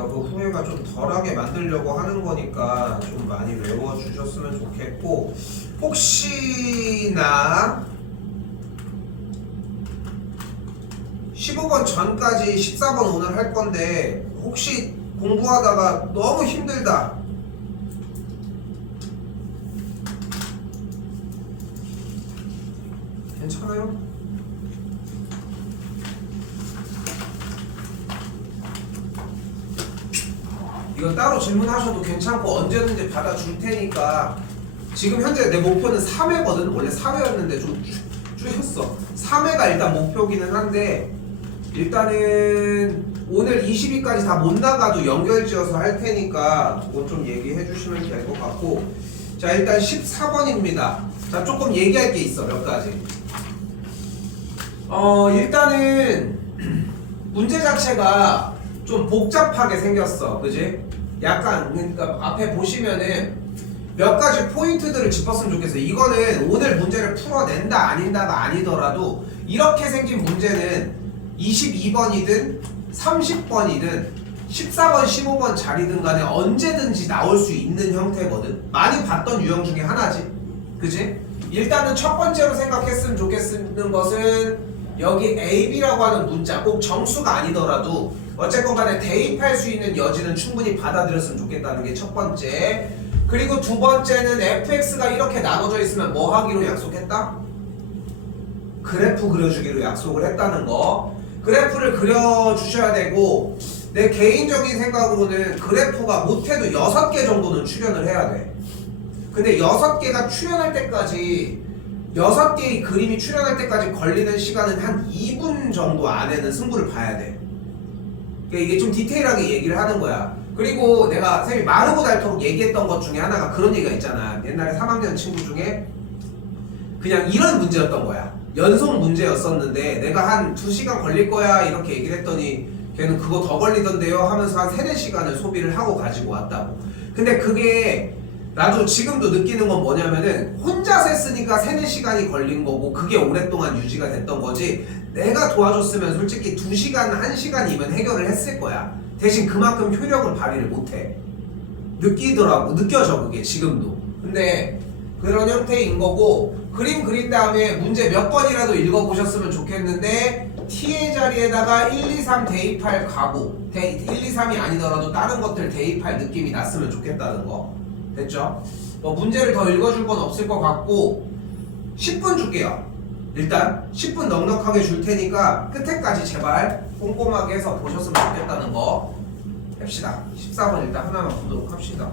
그러니까 그 후회가 좀 덜하게 만들려고 하는 거니까 좀 많이 외워주셨으면 좋겠고, 혹시나 15번 전까지 14번 오늘 할 건데 혹시 공부하다가 너무 힘들다, 괜찮아요? 이거 따로 질문하셔도 괜찮고 언제든지 받아줄 테니까. 지금 현재 내 목표는 3회거든. 원래 4회였는데 좀 줄였어. 3회가 일단 목표기는 한데, 일단은 오늘 20위까지 다 못 나가도 연결지어서 할 테니까 그거 좀 얘기해 주시면 될 것 같고. 자, 일단 14번입니다. 자, 조금 얘기할 게 있어. 몇 가지. 일단은 문제 자체가 좀 복잡하게 생겼어. 그지? 약간, 그러니까 앞에 보시면은 몇 가지 포인트들을 짚었으면 좋겠어. 이거는 오늘 문제를 풀어낸다 아닌다가 아니더라도 이렇게 생긴 문제는 22번이든 30번이든 14번, 15번 자리든 간에 언제든지 나올 수 있는 형태거든. 많이 봤던 유형 중에 하나지. 그치? 일단은 첫 번째로 생각했으면 좋겠는 것은 여기 AB라고 하는 문자, 꼭 정수가 아니더라도 어쨌건 간에 대입할 수 있는 여지는 충분히 받아들였으면 좋겠다는 게 첫 번째. 그리고 두 번째는 fx가 이렇게 나눠져 있으면 뭐 하기로 약속했다? 그래프 그려주기로 약속을 했다는 거. 그래프를 그려주셔야 되고, 내 개인적인 생각으로는 그래프가 못해도 6개 정도는 출연을 해야 돼. 근데 6개가 출연할 때까지, 6개의 그림이 출연할 때까지 걸리는 시간은 한 2분 정도 안에는 승부를 봐야 돼. 그러니까 이게 좀 디테일하게 얘기를 하는 거야. 그리고 내가 선생님이 마르고 닳도록 얘기했던 것 중에 하나가 그런 얘기가 있잖아. 옛날에 3학년 친구 중에 그냥 이런 문제였던 거야. 연속 문제였었는데 내가 한 2시간 걸릴 거야 이렇게 얘기를 했더니 걔는 그거 더 걸리던데요 하면서 한 3-4시간을 소비를 하고 가지고 왔다고. 근데 그게 나도 지금도 느끼는 건 뭐냐면은 혼자서 했으니까 3-4시간이 걸린 거고 그게 오랫동안 유지가 됐던 거지, 내가 도와줬으면 솔직히 2시간, 1시간이면 해결을 했을 거야. 대신 그만큼 효력을 발휘를 못해. 느껴져 그게 지금도. 근데 그런 형태인 거고, 그림 그린 다음에 문제 몇 번이라도 읽어보셨으면 좋겠는데 T의 자리에다가 1, 2, 3 대입할 각오, 1, 2, 3이 아니더라도 다른 것들 대입할 느낌이 났으면 좋겠다는 거. 됐죠? 뭐 문제를 더 읽어줄 건 없을 것 같고 10분 줄게요. 일단 10분 넉넉하게 줄 테니까 끝에까지 제발 꼼꼼하게 해서 보셨으면 좋겠다는 거 합시다. 14번 일단 하나만 보도록 합시다.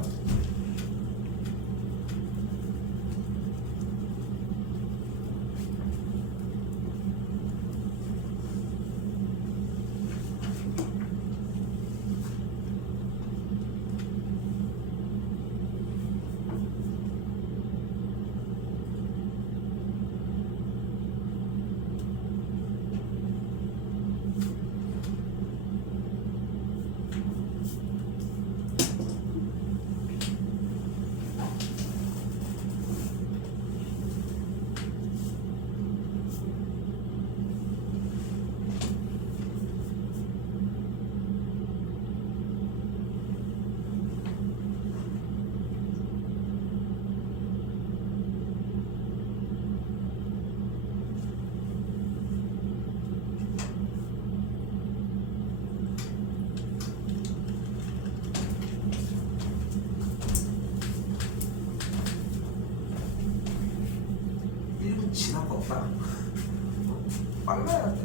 지난 거 없다. 빨라야 돼.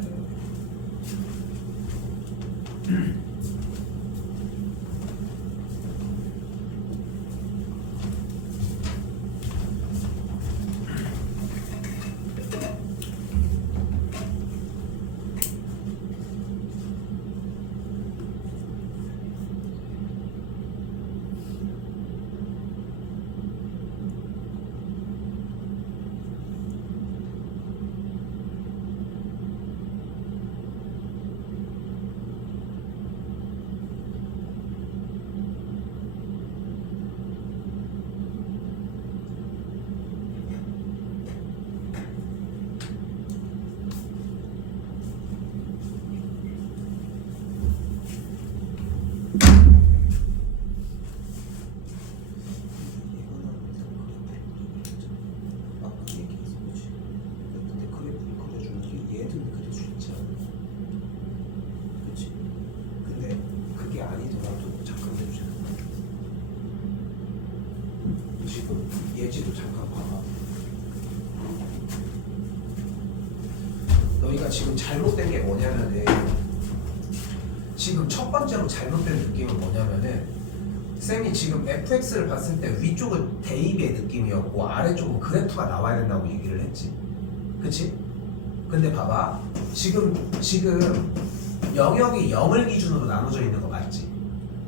예지도 잠깐 봐봐. 너희가 지금 잘못된 게 뭐냐면은 지금 첫 번째로 잘못된 느낌은 뭐냐면은 쌤이 지금 fx를 봤을 때 위쪽은 대입의 느낌이었고 아래쪽은 그래프가 나와야 된다고 얘기를 했지. 그치? 근데 봐봐. 지금 영역이 0을 기준으로 나눠져 있는 거 맞지?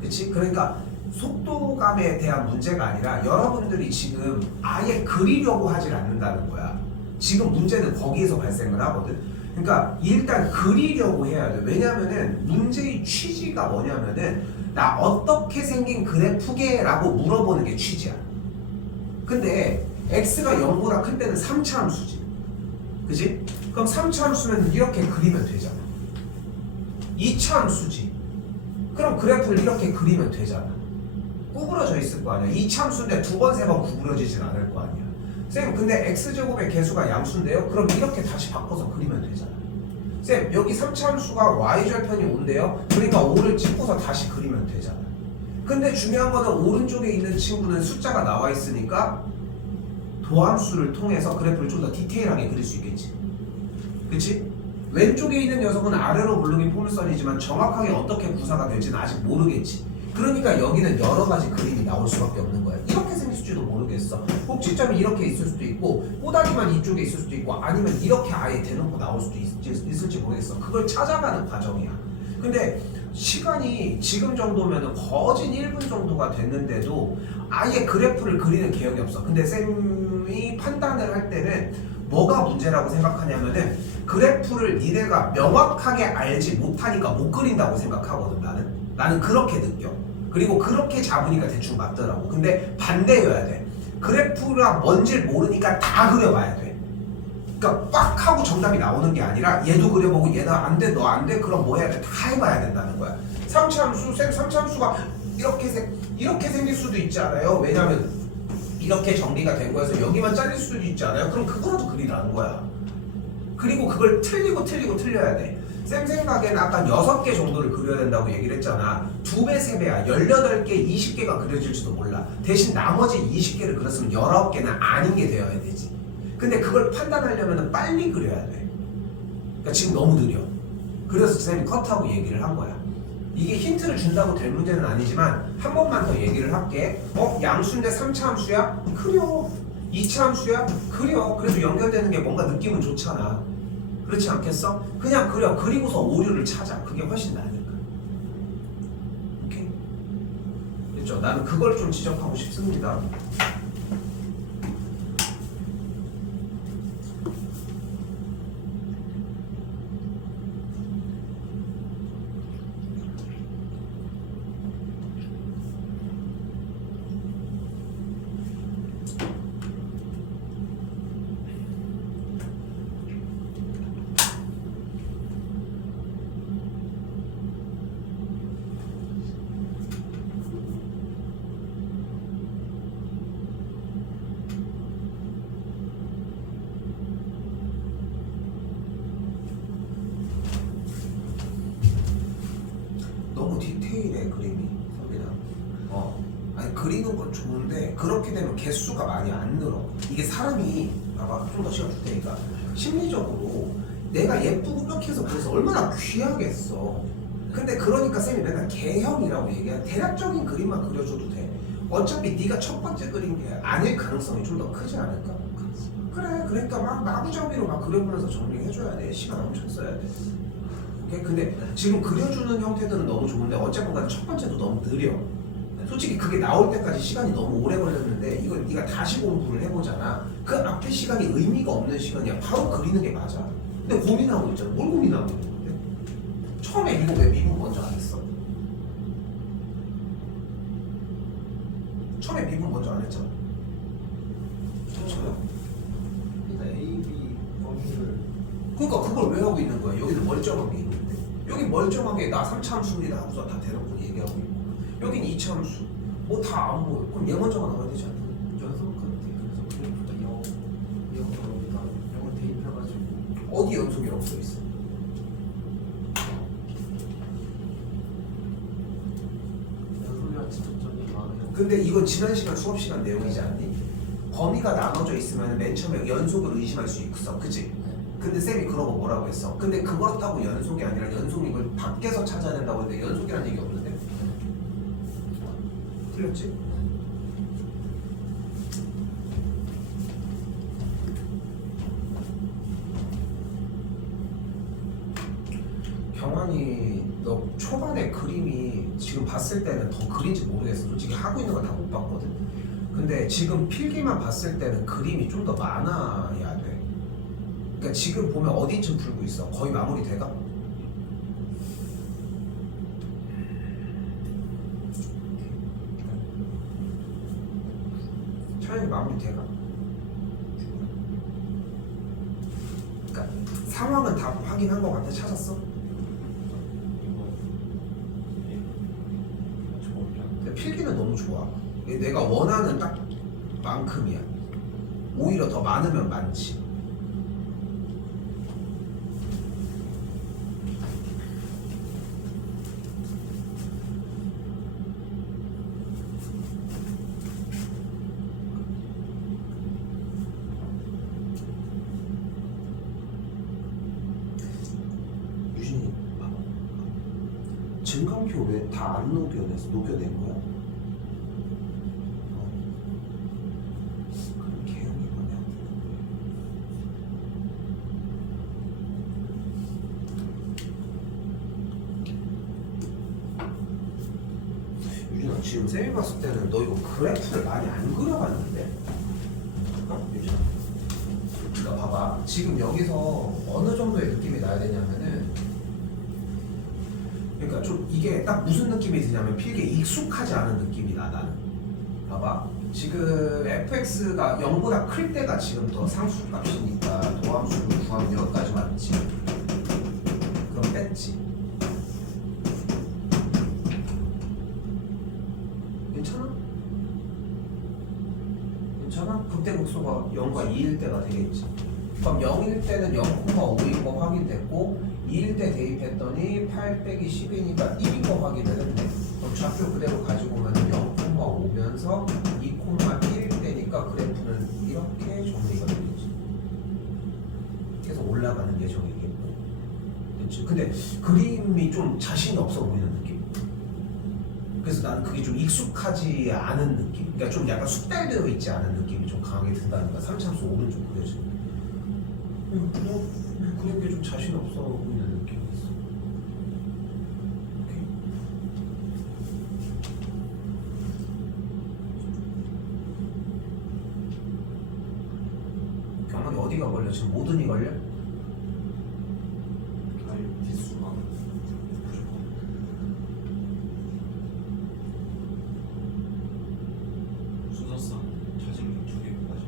그치? 그러니까 속도감에 대한 문제가 아니라 여러분들이 지금 아예 그리려고 하질 않는다는 거야. 지금 문제는 거기에서 발생을 하거든. 그러니까 일단 그리려고 해야 돼. 왜냐면은 문제의 취지가 뭐냐면은 나 어떻게 생긴 그래프게? 라고 물어보는 게 취지야. 근데 x가 0보다 클 때는 3차 함수지. 그지? 그럼 3차 함수면 이렇게 그리면 되잖아. 2차 함수지. 그럼 그래프를 이렇게 그리면 되잖아. 구부러져 있을 거 아니야. 2차 함수인데 두 번, 세 번 구부러지진 않을 거 아니야. 쌤, 근데 x제곱의 개수가 양수인데요? 그럼 이렇게 다시 바꿔서 그리면 되잖아. 쌤, 여기 3차 함수가 y절편이 5인데요? 그러니까 5를 찍고서 다시 그리면 되잖아. 근데 중요한 거는 오른쪽에 있는 친구는 숫자가 나와 있으니까 도함수를 통해서 그래프를 좀 더 디테일하게 그릴 수 있겠지. 그치? 왼쪽에 있는 녀석은 아래로 물르기 포물선이지만 정확하게 어떻게 구사가 될지는 아직 모르겠지. 그러니까 여기는 여러 가지 그림이 나올 수밖에 없는 거야. 이렇게 생길지도 모르겠어. 꼭지점이 이렇게 있을 수도 있고 꼬다리만 이쪽에 있을 수도 있고 아니면 이렇게 아예 대놓고 나올 수도 있을지 모르겠어. 그걸 찾아가는 과정이야. 근데 시간이 지금 정도면 거진 1분 정도가 됐는데도 아예 그래프를 그리는 개혁이 없어. 근데 쌤이 판단을 할 때는 뭐가 문제라고 생각하냐면은 그래프를 니네가 명확하게 알지 못하니까 못 그린다고 생각하거든. 나는 그렇게 느껴. 그리고 그렇게 잡으니까 대충 맞더라고. 근데 반대여야 돼. 그래프가 뭔지를 모르니까 다 그려봐야 돼. 그러니까 빡 하고 정답이 나오는 게 아니라 얘도 그려보고 얘는 안 돼, 너 안 돼, 그럼 뭐 해야 돼? 다 해봐야 된다는 거야. 3차 함수, 쌤 3차 함수가 이렇게 생길 수도 있지 않아요? 왜냐면 이렇게 정리가 된 거여서 여기만 잘릴 수도 있지 않아요? 그럼 그거라도 그리라는 거야. 그리고 그걸 틀리고 틀려야 돼. 쌤 생각엔 아까 6개 정도를 그려야 된다고 얘기를 했잖아. 2배, 3배야. 18개, 20개가 그려질지도 몰라. 대신 나머지 20개를 그렸으면 19개는 아닌 게 되어야 되지. 근데 그걸 판단하려면 빨리 그려야 돼. 그러니까 지금 너무 느려. 그래서 쌤이 컷하고 얘기를 한 거야. 이게 힌트를 준다고 될 문제는 아니지만 한 번만 더 얘기를 할게. 양수인데 3차 함수야? 그려. 2차 함수야? 그려. 그래도 연결되는 게 뭔가 느낌은 좋잖아. 그렇지 않겠어? 그냥 그려. 그리고서 오류를 찾아. 그게 훨씬 나으니까. 오케이? 그렇죠? 나는 그걸 좀 지적하고 싶습니다. 너무 디테일해 그림이 선빈아. 아니 그리는 건 좋은데 그렇게 되면 개수가 많이 안 늘어. 이게 사람이 봐봐 좀 더 시간 줄 테니까 심리적으로 내가 예쁘고 이렇게 해서 그래서 얼마나 귀하겠어. 근데 그러니까 쌤이 맨날 개형이라고 얘기해. 대략적인 그림만 그려줘도 돼. 어차피 네가 첫 번째 그린 게 아닐 가능성이 좀 더 크지 않을까? 그래 그러니까 막 마구잡이로 막 그려보면서 정리해줘야 돼. 시간 엄청 써야 돼. 오케이? 근데 지금 그려주는 형태들은 너무 좋은데 어쨌건 간에 첫 번째도 너무 느려. 솔직히 그게 나올 때까지 시간이 너무 오래 걸렸는데 이걸 네가 다시 공부를 해보잖아. 그 앞에 시간이 의미가 없는 시간이야. 바로 그리는 게 맞아. 근데 고민하고 있잖아. 뭘 고민하고 있는 건데? 처음에 이거 왜 미분 먼저 안 했어? 처음에 미분 먼저 안 했잖아. 그러니까 A, B 범위를 그러니까 그걸 왜 하고 있는 거야? 여기는 멀쩡한 게 있는데 여기 멀쩡하게 나 3차 함수입니다 하고서 다 대놓고 얘기하고 있고 여긴 2차 함수 뭐 다 안 보여. 그럼 얘 먼저가 나와야 되지 않나? 연속 컨택 그래서 그래프가 0을 대입해가지고 어디 연속이라고 써있어? 연속이랑 지점점이 많아요. 근데 이건 지난 시간 수업 시간 내용이지 않니? 범위가 나눠져 있으면 맨 처음에 연속을 의심할 수 있어, 그치? 근데 쌤이 그러고 뭐라고 했어? 근데 그렇다고 연속이 아니라 연속이 이걸 밖에서 찾아야 된다고 했는데 연속이라는 얘기 없는데? 틀렸지? 경환이 너 초반에 그림이 지금 봤을 때는 더 그린지 모르겠어. 솔직히 하고 있는 거 다 못 봤거든. 근데 지금 필기만 봤을 때는 그림이 좀 더 많아야 돼. 그러니까 지금 보면 어디쯤 풀고 있어? 거의 마무리 돼가? 차라리 마무리 돼가? 그러니까 상황은 다 확인한 거 같아. 찾았어? 근데 필기는 너무 좋아. 내가 원하는 딱 만큼이야. 오히려 더 많으면 많지. 유진이 증강표 왜 다 안 녹여낸 거야? 그럼 개형이 뭐냐? 유진아 지금 쌤이 봤을 때는 너 이거 그래프를 많이 안 그려봤는데? 어? 유진아? 그러니까 봐봐 지금 여기서 어느 정도의 느낌이 나야 되냐면은 그러니까 좀 이게 딱 무슨 느낌이 드냐면 필기에 익숙하지 않은 느낌이 나 나는. 봐봐 지금 fx가 0보다 클 때가 지금 더 상수값이니까 도함수를 구하면 여기까지 맞지. 그럼 뺐지. 괜찮아? 괜찮아? 그때 극소가 0과 2일 때가 되겠지. 그럼 0일 때는 0,5인 거 확인됐고 2일 때 대입했더니 8 빼기 10이니까 1인 거 확인을 했네. 그럼 좌표 그대로 가지고 오면 0,5면서 2,1일 때니까 그래프는 이렇게 정리가 되겠지. 계속 올라가는 예정이겠고. 그렇지. 근데 그림이 좀 자신이 없어 보이는 느낌. 그래서 나는 그게 좀 익숙하지 않은 느낌. 그러니까 좀 약간 숙달되어 있지 않은 느낌이 좀 강하게 든다는 거야. 3참수 오른쪽 그려지는. 그런 게 좀 자신 없어 보이는 느낌이 있어. 오케이. 경환이 어디가 걸려? 지금 모든이 걸려? 아니 뒷수가 순서상 자진문 2개까지.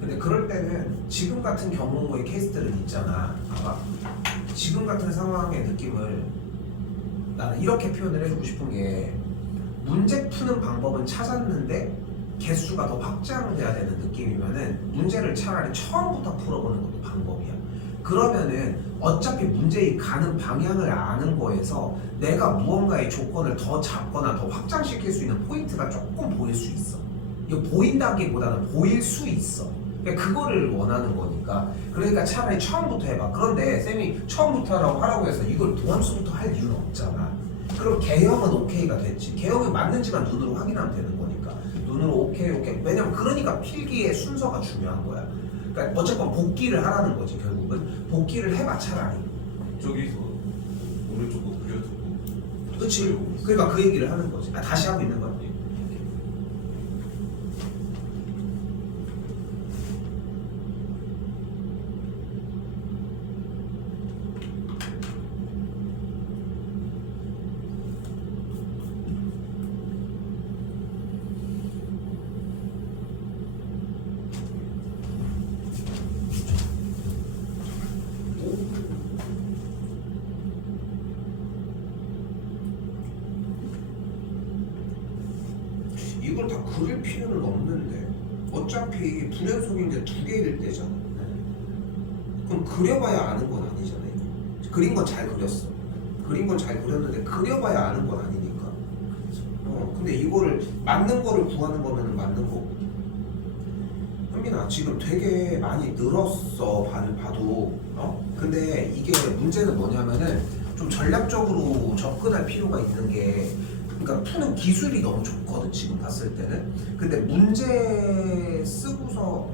근데 그럴 때는 지금 같은 경우의 케이스들은 있잖아. 봐봐. 지금 같은 상황의 느낌을 나는 이렇게 표현을 해주고 싶은 게 문제 푸는 방법은 찾았는데 개수가 더 확장돼야 되는 느낌이면은 문제를 차라리 처음부터 풀어보는 것도 방법이야. 그러면은 어차피 문제의 가는 방향을 아는 거에서 내가 무언가의 조건을 더 잡거나 더 확장시킬 수 있는 포인트가 조금 보일 수 있어. 이거 보인다기보다는 보일 수 있어. 그러니까 그거를 원하는 거니까. 그러니까 차라리 처음부터 해봐. 그런데 쌤이 처음부터 하라고 해서 이걸 도함수부터 할 이유는 없잖아. 그럼 개형은 오케이가 됐지. 개형이 맞는지만 눈으로 확인하면 되는 거니까. 눈으로 오케이. 왜냐면 그러니까 필기의 순서가 중요한 거야. 그러니까 어쨌건 복기를 하라는 거지. 결국은 복기를 해봐 차라리. 저기서 오른쪽 거 그려두고. 그렇지. 그러니까 그 얘기를 하는 거지. 아, 다시 하고 있는 거야. 이걸 다 그릴 필요는 없는데 어차피 불연속인데 2개일 때잖아. 그럼 그려봐야 아는 건 아니잖아. 이거. 그린 건 잘 그렸어. 그린 건 잘 그렸는데 그려봐야 아는 건 아니니까. 근데 이거를 맞는 거를 구하는 거면 맞는 거고. 현민아 지금 되게 많이 늘었어 봐도 근데 이게 문제는 뭐냐면은 좀 전략적으로 접근할 필요가 있는 게 그러니까 푸는 기술이 너무 좋거든 지금 봤을 때는. 근데 문제 쓰고서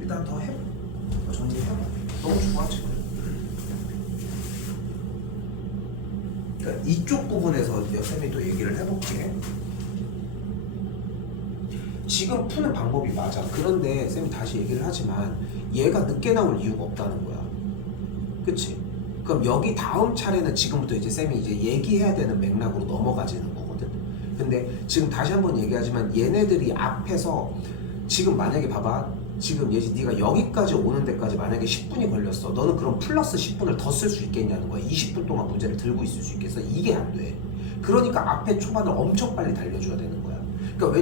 일단 더 해봐. 더 정리해봐. 너무 좋아 지금. 그러니까 이쪽 부분에서 쌤이 또 얘기를 해볼게. 지금 푸는 방법이 맞아. 그런데 쌤이 다시 얘기를 하지만 얘가 늦게 나올 이유가 없다는 거야. 그치? 그럼 여기 다음 차례는 지금부터 이제 쌤이 이제 얘기해야 되는 맥락으로 넘어가지는 거거든. 근데 지금 다시 한번 얘기하지만 얘네들이 앞에서 지금 만약에 봐봐. 지금 예지 네가 여기까지 오는 데까지 만약에 10분이 걸렸어. 너는 그럼 플러스 10분을 더 쓸 수 있겠냐는 거야. 20분 동안 문제를 들고 있을 수 있겠어? 이게 안 돼. 그러니까 앞에 초반을 엄청 빨리 달려줘야 되는 거야. 그러니까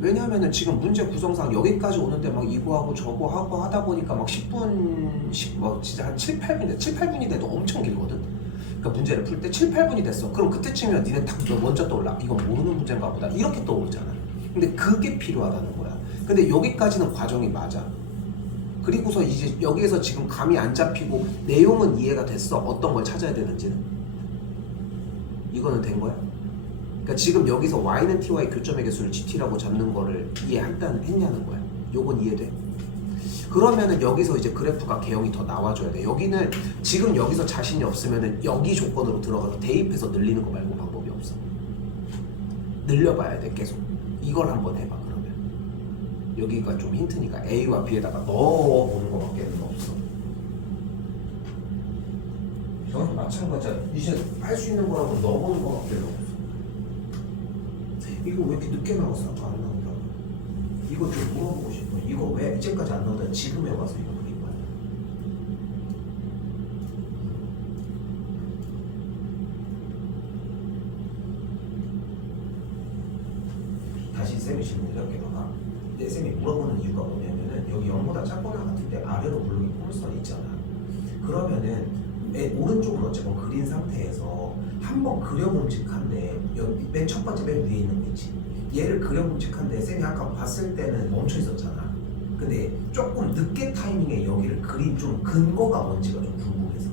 왜냐면은 지금 문제 구성상 여기까지 오는데 막 이거 하고 저거 하고 하다 보니까 막 10분, 뭐 진짜 한 7, 8분이 돼도 엄청 길거든. 그러니까 문제를 풀 때 7, 8분이 됐어. 그럼 그때쯤이면 니네 딱 먼저 떠올라. 이건 모르는 문제인가 보다. 이렇게 떠오르잖아. 근데 그게 필요하다는 거야. 근데 여기까지는 과정이 맞아. 그리고서 이제 여기에서 지금 감이 안 잡히고 내용은 이해가 됐어. 어떤 걸 찾아야 되는지는. 이거는 된 거야? 그러니까 지금 여기서 y는 t와의 교점의 개수를 gt라고 잡는 거를 했냐는 거야. 요건 이해돼? 그러면은 여기서 이제 그래프가 개형이 더 나와줘야 돼. 여기는 지금 여기서 자신이 없으면은 여기 조건으로 들어가서 대입해서 늘리는 거 말고 방법이 없어. 늘려봐야 돼 계속. 이걸 한번 해봐 그러면. 여기가 좀 힌트니까 A와 B에다가 넣어보는 거밖에는 없어. 저는 마찬가지야. 이제 할 수 있는 거라고 넣어보는 거밖에는 없어. 이거 왜 이렇게 늦게 나왔어? 아까 안 나오더라고. 이거 좀 물어보고 싶어. 이거 왜 이제까지 안 나오다 지금에 와서 이거 그린 거야? 다시 쌤이 질문 이렇게 봐봐. 근데 쌤이 물어보는 이유가 뭐냐면은 여기 0보다 작거나 같을 때 아래로 굴르기 포물선이 있잖아. 그러면은 오른쪽은 어쨌건 그린 상태에서 한번 그려봄직한데 여기 맨 첫 번째 맨 위에 있는 거 있지. 얘를 그려봄직한데 쌤이 아까 봤을 때는 멈춰 있었잖아. 근데 조금 늦게 타이밍에 여기를 그린 좀 근거가 뭔지가 좀 궁금해서.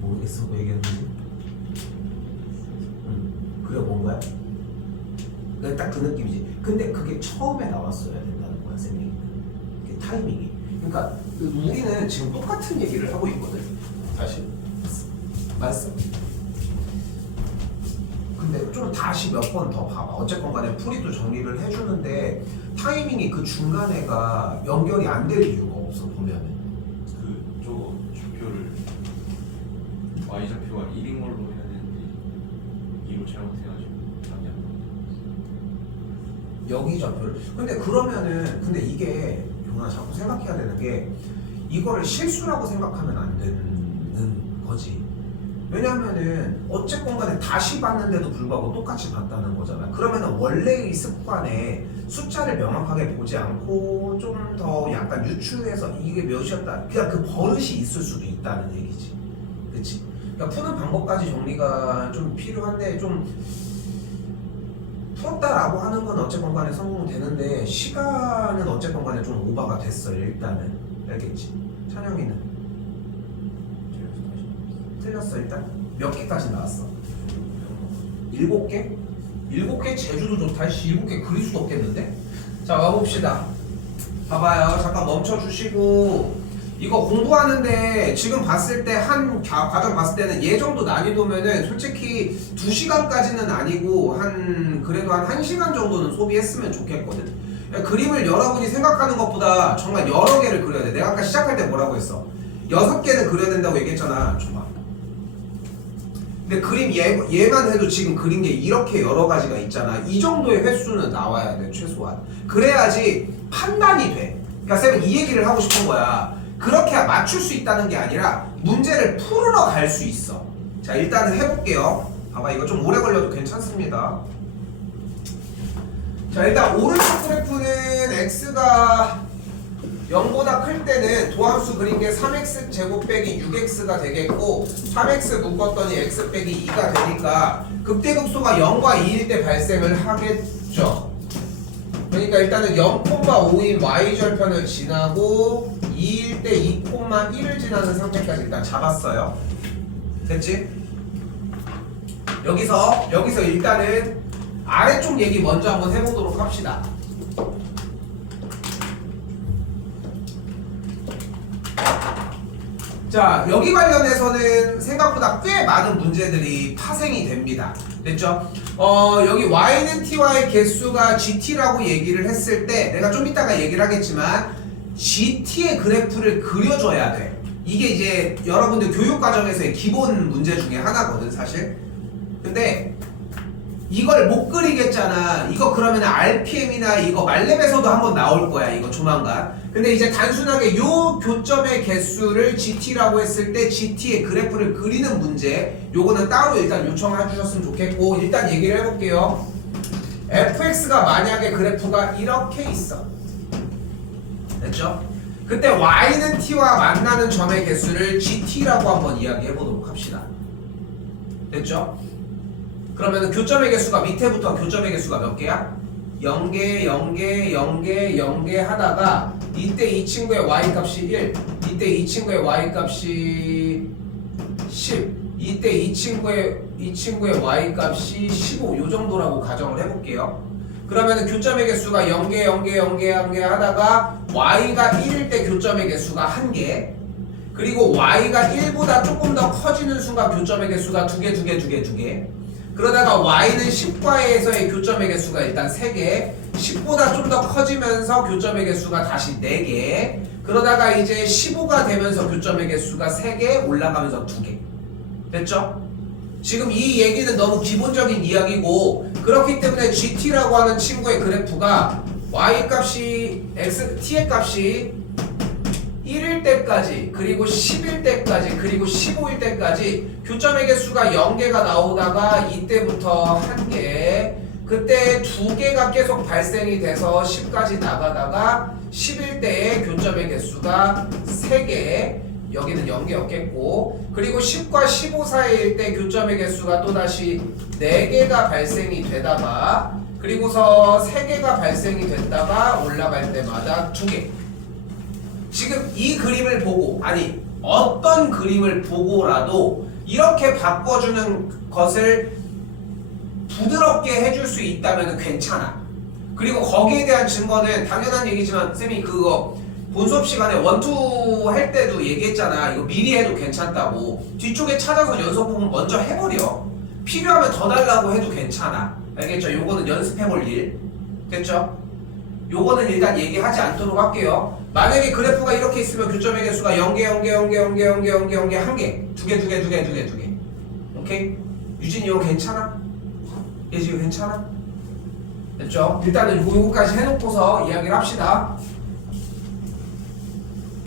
모르겠어 뭐 얘기했는지. 그려본 거야? 딱 그 느낌이지. 근데 그게 처음에 나왔어야 된다는 거야 쌤이. 그 타이밍이. 그러니까 우리는 지금 똑같은 얘기를 하고 있거든. 다시 말씀. 근데 좀 다시 몇 번 더 봐봐. 어쨌건 간에 풀이도 정리를 해주는데 타이밍이 그 중간에가 연결이 안 될 이유가 없어 보면은. 그 저거 좌표를 y 좌표가 1인 걸로 해야 되는데 2로 잘못해가지고 답이 안 나와. 여기 좌표를. 근데 이게 용아 자꾸 생각해야 되는 게 이거를 실수라고 생각하면 안 되는 거지. 왜냐면은 어쨌건 간에 다시 봤는데도 불구하고 똑같이 봤다는 거잖아. 그러면은 원래의 습관에 숫자를 명확하게 보지 않고 좀 더 약간 유추해서 이게 몇이었다. 그냥 그 버릇이 있을 수도 있다는 얘기지. 그치? 그러니까 푸는 방법까지 정리가 좀 필요한데 좀 풀었다라고 하는 건 어쨌건 간에 성공은 되는데 시간은 어쨌건 간에 좀 오버가 됐어 일단은. 알겠지? 찬영이는? 틀렸어 일단? 몇 개까지 나왔어? 7개? 7개 제주도 좋다. 7개 그릴 수도 없겠는데? 자 와봅시다. 봐봐요. 잠깐 멈춰주시고 이거 공부하는데 지금 봤을 때 한 과정 봤을 때는 얘 정도 난이도면은 솔직히 2시간까지는 아니고 그래도 한 1시간 정도는 소비했으면 좋겠거든. 그림을 여러분이 생각하는 것보다 정말 여러 개를 그려야 돼. 내가 아까 시작할 때 뭐라고 했어? 6개는 그려야 된다고 얘기했잖아. 줘봐. 근데 그림 얘만 해도 지금 그린 게 이렇게 여러 가지가 있잖아. 이 정도의 횟수는 나와야 돼 최소한. 그래야지 판단이 돼. 그러니까 쌤은 이 얘기를 하고 싶은 거야. 그렇게 맞출 수 있다는 게 아니라 문제를 풀으러 갈 수 있어. 자 일단은 해볼게요. 봐봐 이거 좀 오래 걸려도 괜찮습니다. 자 일단 오른쪽 그래프는 x가 0보다 클 때는 도함수 그린 게 3x 제곱 빼기 6x가 되겠고 3x 묶었더니 x 빼기 2가 되니까 극대극소가 0과 2일 때 발생을 하겠죠. 그러니까 일단은 0,5인 y절편을 지나고 2일 때 2,1을 지나는 상태까지 일단 잡았어요. 됐지? 여기서 일단은 아래쪽 얘기 먼저 한번 해보도록 합시다. 자, 여기 관련해서는 생각보다 꽤 많은 문제들이 파생이 됩니다. 됐죠? 여기 y는 t와의 개수가 gt라고 얘기를 했을 때 내가 좀 이따가 얘기를 하겠지만 gt의 그래프를 그려줘야 돼. 이게 이제 여러분들 교육과정에서의 기본 문제 중에 하나거든 사실. 근데 이걸 못 그리겠잖아. 이거 그러면 RPM이나 이거 말렙에서도 한번 나올 거야. 이거 조만간. 근데 이제 단순하게 요 교점의 개수를 GT라고 했을 때 GT의 그래프를 그리는 문제, 요거는 따로 일단 요청해 주셨으면 좋겠고, 일단 얘기를 해볼게요. fx가 만약에 그래프가 이렇게 있어. 됐죠? 그때 y는 t와 만나는 점의 개수를 GT라고 한번 이야기해 보도록 합시다. 됐죠? 그러면 교점의 개수가 밑에부터 교점의 개수가 몇 개야? 0개, 0개, 0개, 0개 하다가 이때 이 친구의 y값이 1, 이때 이 친구의 y값이 10, 이때 이 친구의 y값이 15, 요 정도라고 가정을 해볼게요. 그러면 교점의 개수가 0개, 0개, 0개, 1개 하다가 y가 1일 때 교점의 개수가 1개, 그리고 y가 1보다 조금 더 커지는 순간 교점의 개수가 2개, 2개, 2개, 2개. 그러다가 y는 10과에서의 교점의 개수가 일단 3개, 10보다 좀 더 커지면서 교점의 개수가 다시 4개, 그러다가 이제 15가 되면서 교점의 개수가 3개 올라가면서 2개. 됐죠? 지금 이 얘기는 너무 기본적인 이야기고, 그렇기 때문에 GT라고 하는 친구의 그래프가 y값이 t의 값이 1일 때까지, 그리고 10일 때까지, 그리고 15일 때까지 교점의 개수가 0개가 나오다가 이때부터 1개, 그때 2개가 계속 발생이 돼서 10까지 나가다가 10일 때의 교점의 개수가 3개, 여기는 0개였겠고, 그리고 10과 15 사이일 때 교점의 개수가 또다시 4개가 발생이 되다가, 그리고서 3개가 발생이 됐다가 올라갈 때마다 2개. 지금 이 그림을 보고, 아니 어떤 그림을 보고라도 이렇게 바꿔주는 것을 부드럽게 해줄 수 있다면 괜찮아. 그리고 거기에 대한 증거는 당연한 얘기지만 쌤이 그거 본수업 시간에 원투 할 때도 얘기했잖아. 이거 미리 해도 괜찮다고. 뒤쪽에 찾아서 연속 부분 먼저 해버려. 필요하면 더 달라고 해도 괜찮아. 알겠죠? 요거는 연습해볼 일. 됐죠? 요거는 일단 얘기하지 않도록 할게요. 만약에 그래프가 이렇게 있으면 교점의 개수가 0개, 0개, 0개, 0개, 0개, 0개, 0개, 1개, 2개, 2개, 2개, 2개, 2개. 오케이? 유진이 이거 괜찮아? 예지 이거 괜찮아? 됐죠? 일단은 요거까지 해놓고서 이야기를 합시다.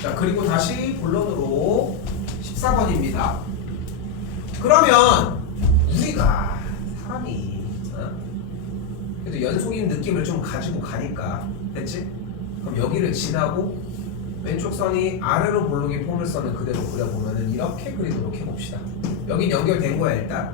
자, 그리고 다시 본론으로 14번입니다. 그러면 우리가 사람이 그래도 연속인 느낌을 좀 가지고 가니까, 됐지? 그럼 여기를 지나고 왼쪽 선이 아래로 볼록인 포물선을 그대로 그려보면은 이렇게 그리도록 해봅시다. 여긴 연결된 거야 일단.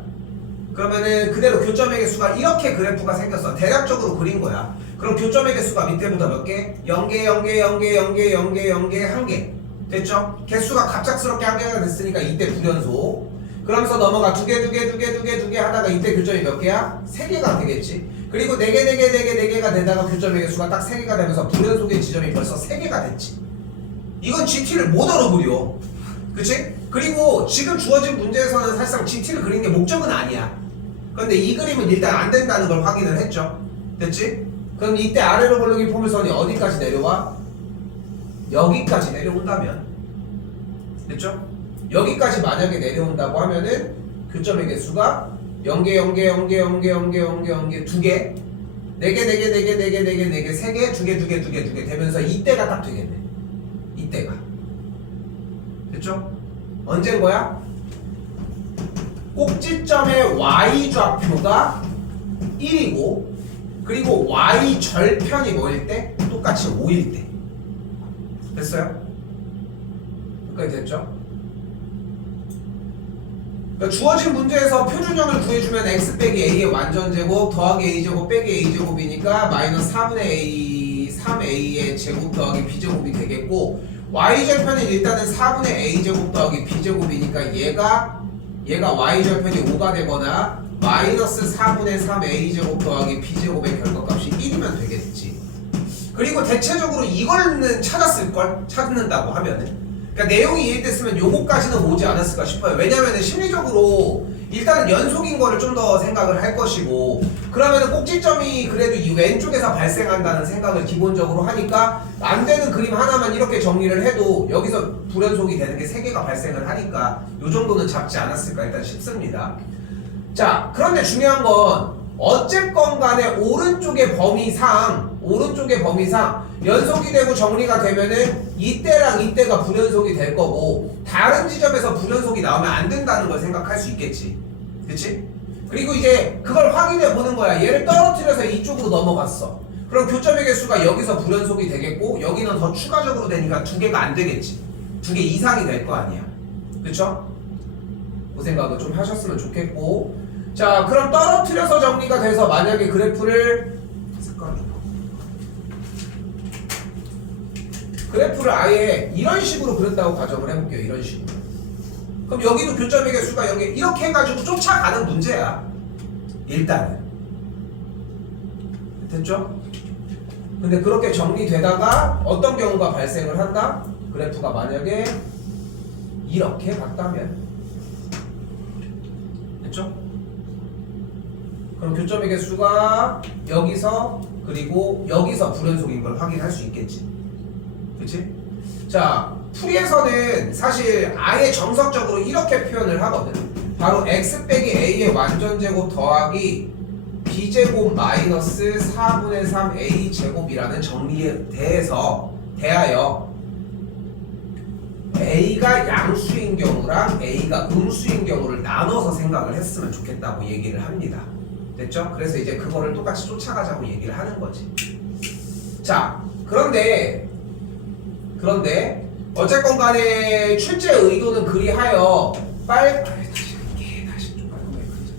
그러면은 그대로 교점의 개수가 이렇게 그래프가 생겼어. 대략적으로 그린 거야. 그럼 교점의 개수가 밑에보다 몇 개? 0개, 0개, 0개, 0개, 0개, 0개, 1개. 됐죠? 개수가 갑작스럽게 1개가 됐으니까 이때 불연속. 그러면서 넘어가 2개, 2개, 2개, 2개, 2개 하다가 이때 교점이 몇 개야? 3개가 되겠지. 그리고 4개, 4개, 4개, 4개가 되다가 교점의 개수가 딱 3개가 되면서 불연속의 지점이 벌써 3개가 됐지. 이건 GT를 모더로 그려. 그치? 그리고 지금 주어진 문제에서는 사실상 GT를 그리는 게 목적은 아니야. 그런데 이 그림은 일단 안 된다는 걸 확인을 했죠. 됐지? 그럼 이때 아래로 볼록인 포물선이 어디까지 내려와? 여기까지 내려온다면. 됐죠? 여기까지 만약에 내려온다고 하면은 교점의 개수가 0개, 0개, 0개, 0개, 0개, 0개, 0개, 2개, 4개, 4개, 4개, 4개, 4개, 4개, 3개, 2개, 2개, 2개, 2개 되면서 이때가 딱 되겠네. 이때가. 됐죠? 언젠 거야? 꼭지점의 y 좌표가 1이고, 그리고 y 절편이 뭐일 때? 똑같이 5일 때. 됐어요? 여기까지 됐죠? 그러니까 주어진 문제에서 표준형을 구해주면 x 빼기 a의 완전제곱 더하기 a제곱 빼기 a제곱이니까 마이너스 4분의 a 3a의 제곱 더하기 b제곱이 되겠고 y절편은 일단은 4분의 a제곱 더하기 b제곱이니까 얘가 y절편이 5가 되거나 마이너스 4분의 3 a제곱 더하기 b제곱의 결과값이 1이면 되겠지. 그리고 대체적으로 이거는 찾는다고 하면은 그러니까 내용이 이해됐으면 요거까지는 오지 않았을까 싶어요. 왜냐면은 심리적으로 일단은 연속인 거를 좀 더 생각을 할 것이고 그러면은 꼭지점이 그래도 이 왼쪽에서 발생한다는 생각을 기본적으로 하니까 안 되는 그림 하나만 이렇게 정리를 해도 여기서 불연속이 되는 게 3개가 발생을 하니까 요 정도는 잡지 않았을까 일단 싶습니다. 자, 그런데 중요한 건 어쨌건 간에 오른쪽의 범위상 연속이 되고 정리가 되면은 이때랑 이때가 불연속이 될 거고 다른 지점에서 불연속이 나오면 안 된다는 걸 생각할 수 있겠지. 그치? 그리고 이제 그걸 확인해 보는 거야. 얘를 떨어뜨려서 이쪽으로 넘어갔어. 그럼 교점의 개수가 여기서 불연속이 되겠고 여기는 더 추가적으로 되니까 2개가 안 되겠지. 2개 이상이 될 거 아니야. 그쵸? 그 생각을 좀 하셨으면 좋겠고 자, 그럼 떨어뜨려서 정리가 돼서 만약에 그래프를 아예 이런 식으로 그렸다고 가정을 해볼게요. 이런 식으로. 그럼 여기도 교점의 개수가 여기 이렇게 해가지고 쫓아가는 문제야. 일단은. 됐죠? 근데 그렇게 정리되다가 어떤 경우가 발생을 한다? 그래프가 만약에 이렇게 갔다면. 됐죠? 그럼 교점의 개수가 여기서 그리고 여기서 불연속인 걸 확인할 수 있겠지. 그치? 자, 풀이에서는 사실 아예 정석적으로 이렇게 표현을 하거든. 바로 x 빼기 a의 완전제곱 더하기 b제곱 마이너스 4분의 3 a제곱이라는 정리에 대하여 a가 양수인 경우랑 a가 음수인 경우를 나눠서 생각을 했으면 좋겠다고 얘기를 합니다. 됐죠? 그래서 이제 그거를 똑같이 쫓아가자고 얘기를 하는 거지. 자, 그런데 어쨌건 간에 출제 의도는 그리하여 다시 좀 깔끔하게 그리자.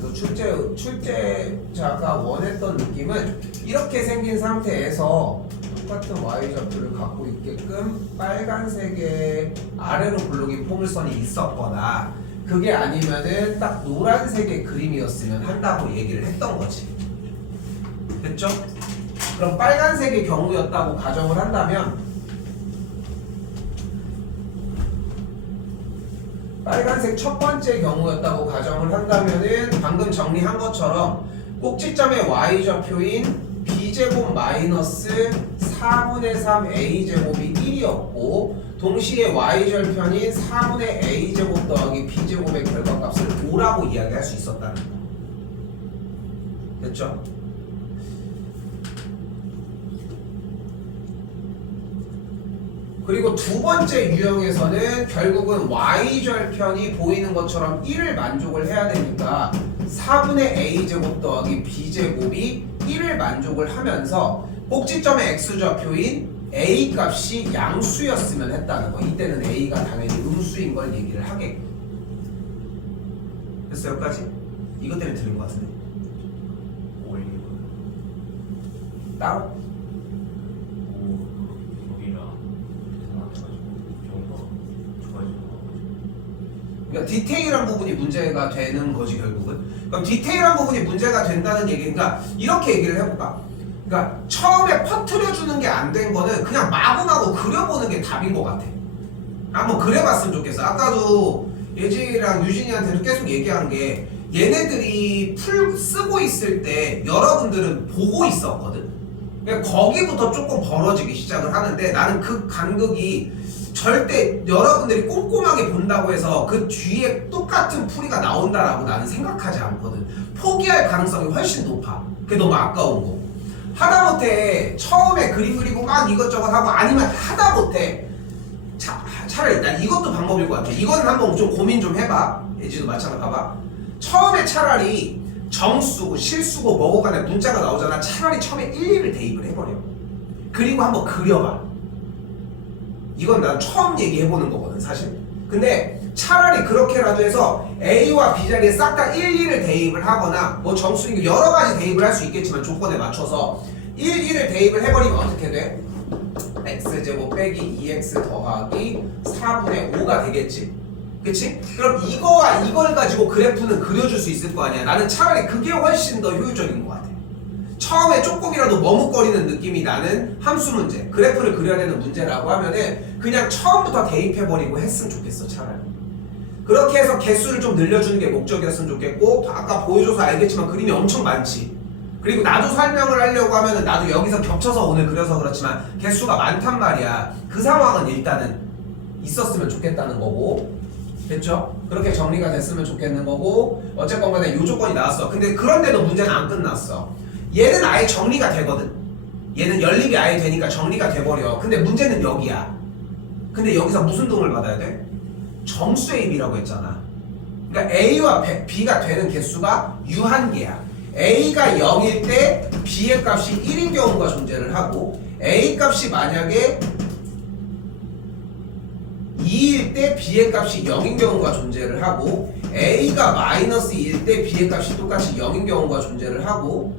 그래서 출제자가 원했던 느낌은 이렇게 생긴 상태에서 똑같은 y좌표를 갖고 있게끔 빨간색의 아래로 굴러긴 포물선이 있었거나 그게 아니면은 딱 노란색의 그림이었으면 한다고 얘기를 했던 거지. 됐죠? 그럼 빨간색의 경우였다고 가정을 한다면 빨간색 첫 번째 경우였다고 가정을 한다면은 방금 정리한 것처럼 꼭지점의 y좌표인 b제곱 마이너스 4분의 3 a제곱이 1이었고 동시에 y절편인 4분의 a제곱 더하기 b제곱의 결과값을 5라고 이야기할 수 있었다는 거. 됐죠? 그리고 두 번째 유형에서는 결국은 y절편이 보이는 것처럼 1을 만족을 해야 되니까 4분의 a제곱 더하기 b제곱이 1을 만족을 하면서 꼭지점의 x좌표인 a 값이 양수였으면 했다는 거. 이때는 a가 당연히 음수인 걸 얘기를 하겠고. 됐어요? 여기까지? 이것 때문에 들린 것 같은데. 따로? 그러니까 디테일한 부분이 문제가 되는 거지 결국은. 그럼 디테일한 부분이 문제가 된다는 얘기니까 이렇게 얘기를 해볼까? 그러니까 처음에 퍼뜨려주는 게 안 된 거는 그냥 마구마구 그려보는 게 답인 것 같아. 한번 그려봤으면 좋겠어. 아까도 예지랑 유진이한테도 계속 얘기한 게 얘네들이 풀 쓰고 있을 때 여러분들은 보고 있었거든. 그러니까 거기부터 조금 벌어지기 시작을 하는데 나는 그 간극이 절대 여러분들이 꼼꼼하게 본다고 해서 그 뒤에 똑같은 풀이가 나온다라고 나는 생각하지 않거든. 포기할 가능성이 훨씬 높아. 그게 너무 아까운 거. 하다못해 처음에 그림 그리고 막 이것저것 하고 아니면 하다못해 차라리 난 이것도 방법일 것 같아. 이거는 한번 좀 고민 좀 해봐. 예지도 마찬가지 봐봐. 처음에 차라리 정수고 실수고 뭐고 간에 문자가 나오잖아. 차라리 처음에 1, 2를 대입을 해버려. 그리고 한번 그려봐. 이건 난 처음 얘기해보는 거거든 사실. 근데 차라리 그렇게라도 해서 A와 B 자리에 싹 다 1, 2를 대입을 하거나 뭐 정수니까 여러 가지 대입을 할 수 있겠지만 조건에 맞춰서 1, 2를 대입을 해버리면 어떻게 돼? x제곱 빼기 2x 더하기 4분의 5가 되겠지. 그치? 그럼 이거와 이걸 가지고 그래프는 그려줄 수 있을 거 아니야. 나는 차라리 그게 훨씬 더 효율적인 것 같아. 처음에 조금이라도 머뭇거리는 느낌이 나는 함수 문제, 그래프를 그려야 되는 문제라고 하면은 그냥 처음부터 대입해버리고 했으면 좋겠어 차라리. 그렇게 해서 개수를 좀 늘려주는 게 목적이었으면 좋겠고, 아까 보여줘서 알겠지만 그림이 엄청 많지. 그리고 나도 설명을 하려고 하면은 나도 여기서 겹쳐서 오늘 그려서 그렇지만 개수가 많단 말이야. 그 상황은 일단은 있었으면 좋겠다는 거고, 됐죠? 그렇게 정리가 됐으면 좋겠는 거고, 어쨌건 간에 요 조건이 나왔어. 근데 그런데도 문제는 안 끝났어. 얘는 아예 정리가 되거든. 얘는 연립이 아예 되니까 정리가 돼버려. 근데 문제는 여기야. 근데 여기서 무슨 도움을 받아야 돼? 정수의 입이라고 했잖아. 그러니까 A와 B가 되는 개수가 유한계야. A가 0일 때 B의 값이 1인 경우가 존재를 하고, A 값이 만약에 2일 때 B의 값이 0인 경우가 존재를 하고, A가 마이너스 2일 때 B의 값이 똑같이 0인 경우가 존재를 하고,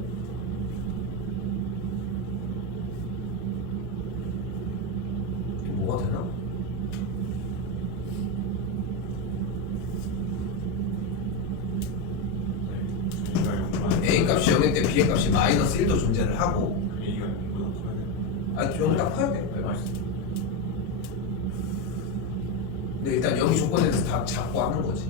뭐가 되나? A 값이 0일 때 B의 값이 마이너스 1도 존재를 하고, A가 0보다 커야 돼. 아, 좀 딱 커야 돼. 근데 일단 여기 조건에 대해서 다 잡고 하는 거지.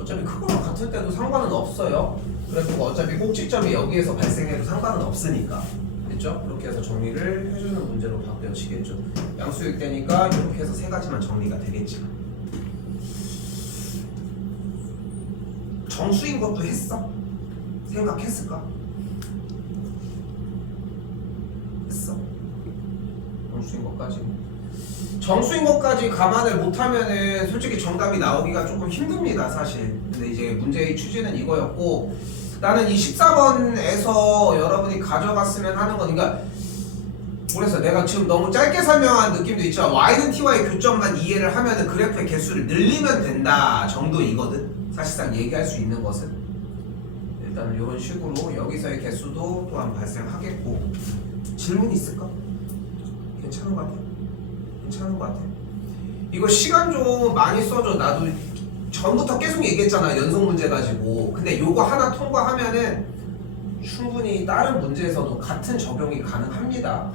어차피 크거나 같을 때도 상관은 없어요. 그래서 어차피 꼭지점이 여기에서 발생해도 상관은 없으니까. 됐죠? 그렇게 해서 정리를 해주는 문제로 바뀌어지겠죠. 양수일 때니까 이렇게 해서 세 가지만 정리가 되겠지만. 정수인 것도 했어? 생각했을까? 했어. 정수인 것까지. 정수인 것까지 감안을 못하면은 솔직히 정답이 나오기가 조금 힘듭니다 사실. 근데 이제 문제의 취지는 이거였고, 나는 이 14번에서 여러분이 가져갔으면 하는 거니까, 그래서 내가 지금 너무 짧게 설명한 느낌도 있지만 y는 t와의 교점만 이해를 하면은 그래프의 개수를 늘리면 된다 정도이거든. 사실상 얘기할 수 있는 것은 일단은 이런 식으로 여기서의 개수도 또한 발생하겠고. 질문 있을까? 괜찮은 것 같아? 괜찮은 것 같아. 이거 시간 좀 많이 써줘. 나도 전부터 계속 얘기했잖아 연속 문제 가지고. 근데 요거 하나 통과하면은 충분히 다른 문제에서도 같은 적용이 가능합니다.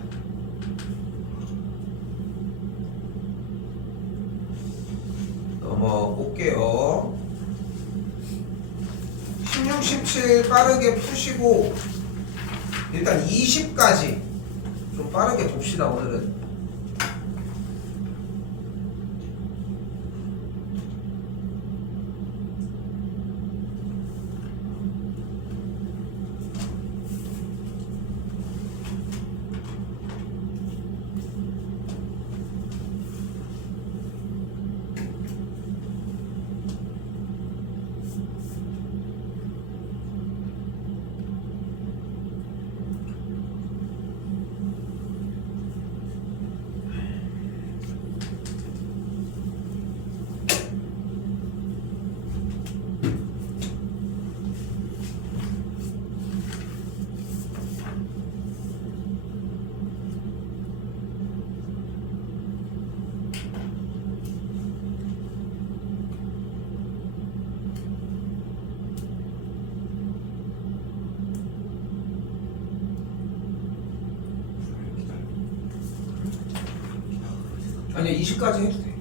넘어볼게요. 16, 17 빠르게 푸시고 일단 20까지 좀 빠르게 봅시다 오늘은. 아니야 20까지 해도 돼.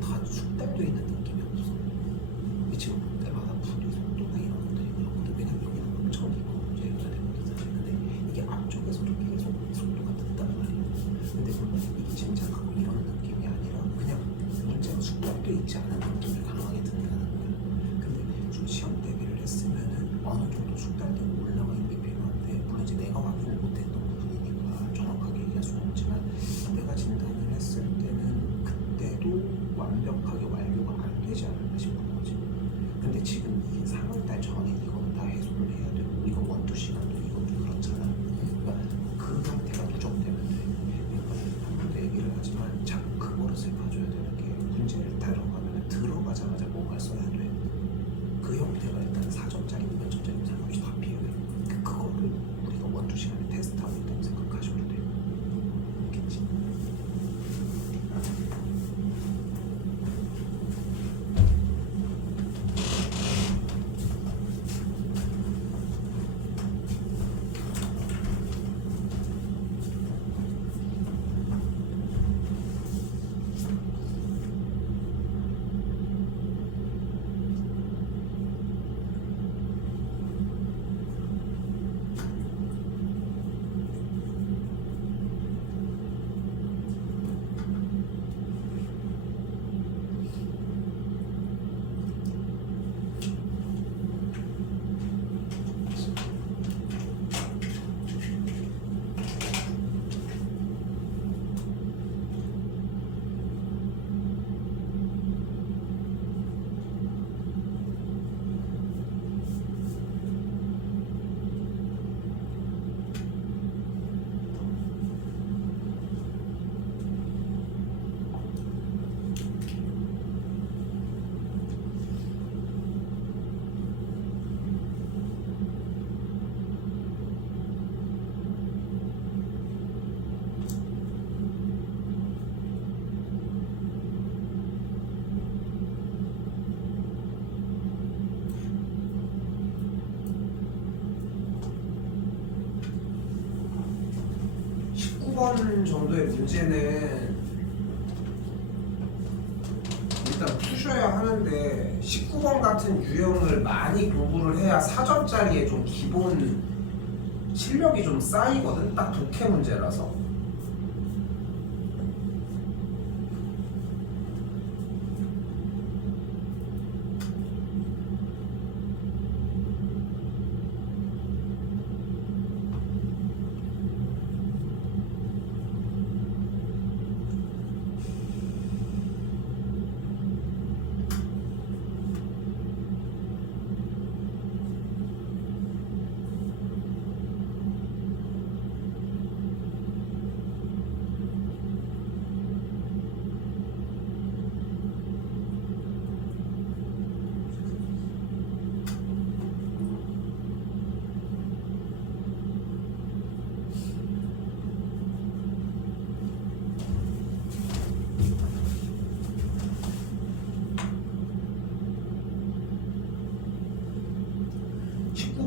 다 숙달돼 있는 느낌이 없어. 지금 볼 때마다 분리 속도나 이런 것들이 그렇거든. 왜냐면 여기는 엄청이고 이제 연결되거든 사실. 근데 이게 앞쪽에서도 계속 속도가 든단 말이야. 근데 이게 침착하고 이런 느낌이 아니라 그냥 문제가 숙달돼 있지 않은 느낌이 강하게 든다는 거야. 근데 좀 시험 대비를 했으면은 어느 정도 숙달되고 올라가는 게 필요한데, 물론 이제 내가 확인을 못했던 부분이니까 정확하게 얘기할 수는 없지만, 내가 진단을 했을 때는 그때도 완벽하게 완료가 안 되지 않았나 싶은 거지. 근데 지금 이게 3월달 전에 이거는 다 해소를 해야 되고, 우리가 원투 시간도 이거 좀 그렇잖아. 그러니까 그 상태가 누적되면 돼. 그러니까 한 번도 얘기를 하지만 자꾸 그 버릇을 봐줘야 되는 게, 문제를 들어가면 들어가자마자 뭔가를 써야 돼. 그 형태가 일단 4점짜리고 몇 점짜리고 상관없이 다 필요해. 그거를 우리가 원투 시간에 테스트하고 있다고 생각하셔도 돼. 알겠지? 번 정도의 문제는 일단 푸셔야 하는데, 19번 같은 유형을 많이 공부를 해야 4점짜리의 좀 기본 실력이 좀 쌓이거든. 딱 독해 문제라서.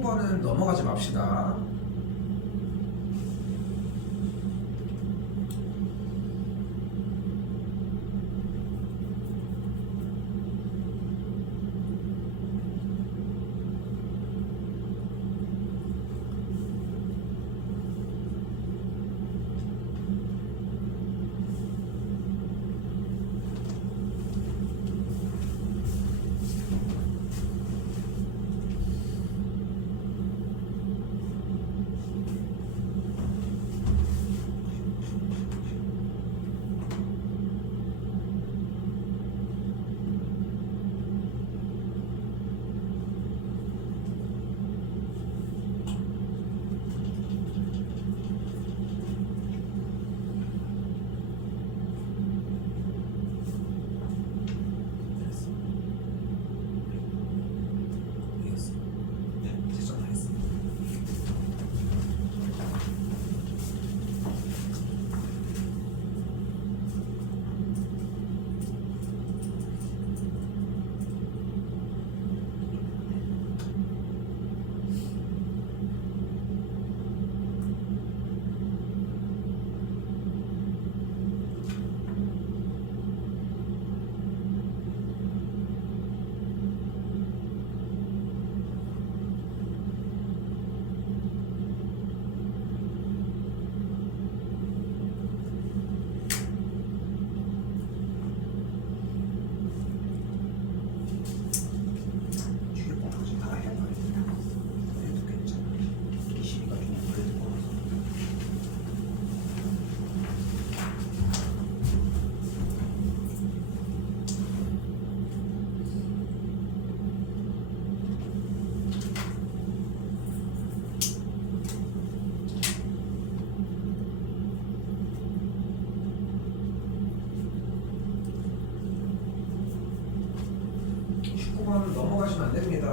는 넘어가지 맙시다.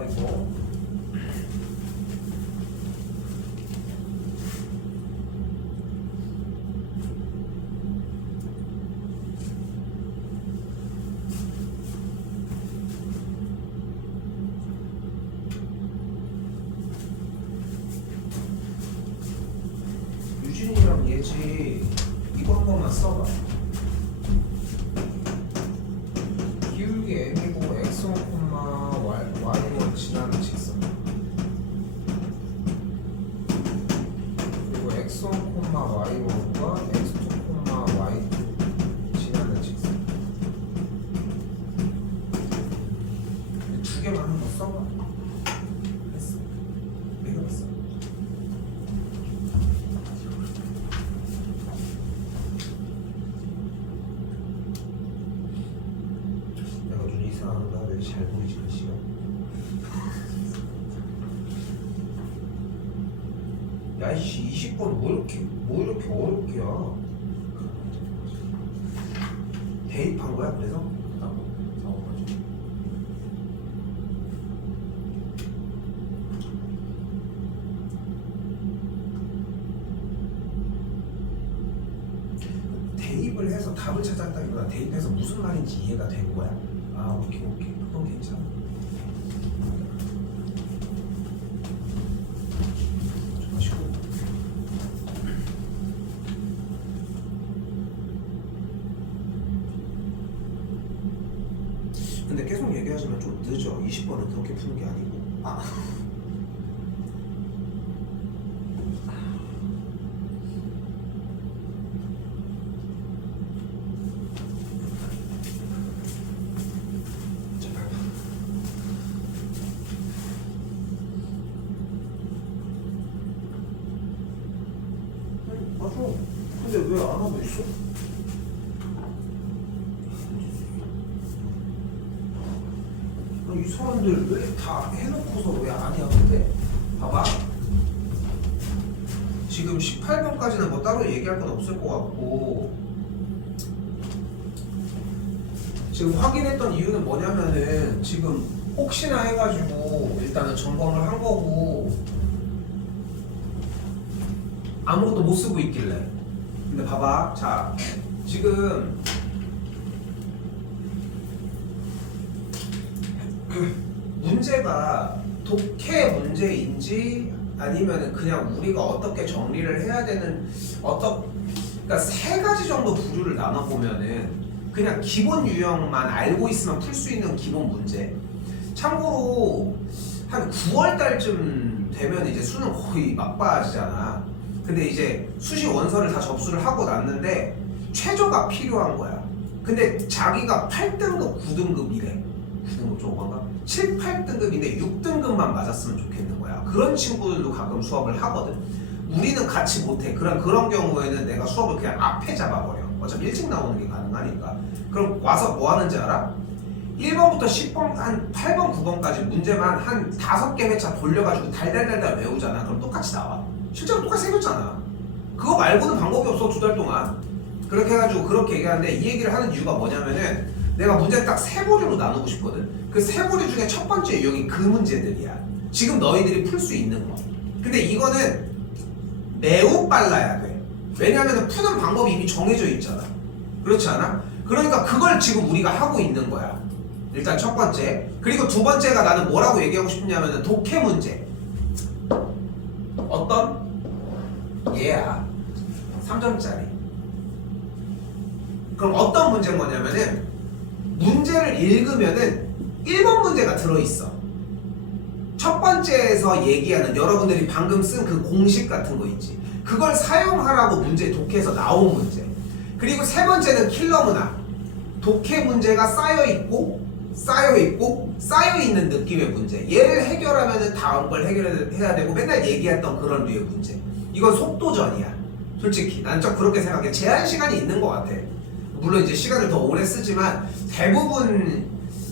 해볼게요 이거. 유진이랑 예지 이거 한 번만 써봐. 기울기 m이고 x1, y1 지나는 직선 그리고 x1, y1과 x2, y2 지나는 직선 이 두 개만 한 번 써봐. 했어. 매겨봤어. 내가 눈이 이상한가? 왜 잘 보이지 그 시간? 야이씨 20번 뭐 이렇게 어렵게 야 대입한 거야 그래서? 작업하죠. 대입을 해서 답을 찾았다기보다 대입해서 무슨 말인지 이해가 된 거야? 아 오케이 그건 괜찮아. 좀 마시고. 근데 계속 얘기하지만 좀 늦어. 20번은 그렇게 푸는 게 아니고. 아. 맞아. 근데 왜 안 하고 있어? 이 사람들 왜 다 해놓고서 왜 아니야? 근데 봐봐. 지금 18번까지는 뭐 따로 얘기할 건 없을 것 같고 지금 확인했던 이유는 뭐냐면은 지금 혹시나 해가지고 일단은 점검을 한 거고 아무것도 못 쓰고 있길래. 근데 봐봐. 자, 지금 문제가 독해 문제인지 아니면 그냥 우리가 어떻게 정리를 해야 되는 그러니까 세 가지 정도 부류를 나눠보면은 그냥 기본 유형만 알고 있으면 풀 수 있는 기본 문제. 참고로 한 9월 달쯤 되면 이제 수능 거의 막바지잖아. 근데 이제 수시 원서를 다 접수를 하고 났는데 최저가 필요한 거야. 근데 자기가 8등급, 9등급이래. 9등급 좀 오반가? 7, 8등급인데 6등급만 맞았으면 좋겠는 거야. 그런 친구들도 가끔 수업을 하거든. 우리는 같이 못해. 그런 경우에는 내가 수업을 그냥 앞에 잡아버려. 어차피 일찍 나오는 게 가능하니까. 그럼 와서 뭐 하는지 알아? 1번부터 10번, 한 8번, 9번까지 문제만 한 5개 회차 돌려가지고 달달달달 외우잖아. 그럼 똑같이 나와. 실제로 똑같이 생겼잖아. 그거 말고는 방법이 없어. 2달 동안. 그렇게 해가지고 그렇게 얘기하는데 이 얘기를 하는 이유가 뭐냐면은 내가 문제 딱 3부류로 나누고 싶거든. 그 3부류 중에 첫 번째 유형이 그 문제들이야. 지금 너희들이 풀 수 있는 거. 근데 이거는 매우 빨라야 돼. 왜냐면은 푸는 방법이 이미 정해져 있잖아. 그렇지 않아? 그러니까 그걸 지금 우리가 하고 있는 거야. 일단 첫 번째. 그리고 두 번째가 나는 뭐라고 얘기하고 싶냐면은 독해 문제. 어떤? 얘야. 3점짜리. 그럼 어떤 문제인 거냐면은 문제를 읽으면은 1번 문제가 들어있어. 첫 번째에서 얘기하는 여러분들이 방금 쓴 그 공식 같은 거 있지. 그걸 사용하라고 문제 독해에서 나온 문제. 그리고 세 번째는 킬러 문항. 독해 문제가 쌓여있고 쌓여있는 느낌의 문제. 얘를 해결하면은 다음 걸 해결해야 되고 맨날 얘기했던 그런 류의 문제. 이건 속도전이야. 솔직히 난 좀 그렇게 생각해. 제한 시간이 있는 것 같아. 물론 이제 시간을 더 오래 쓰지만 대부분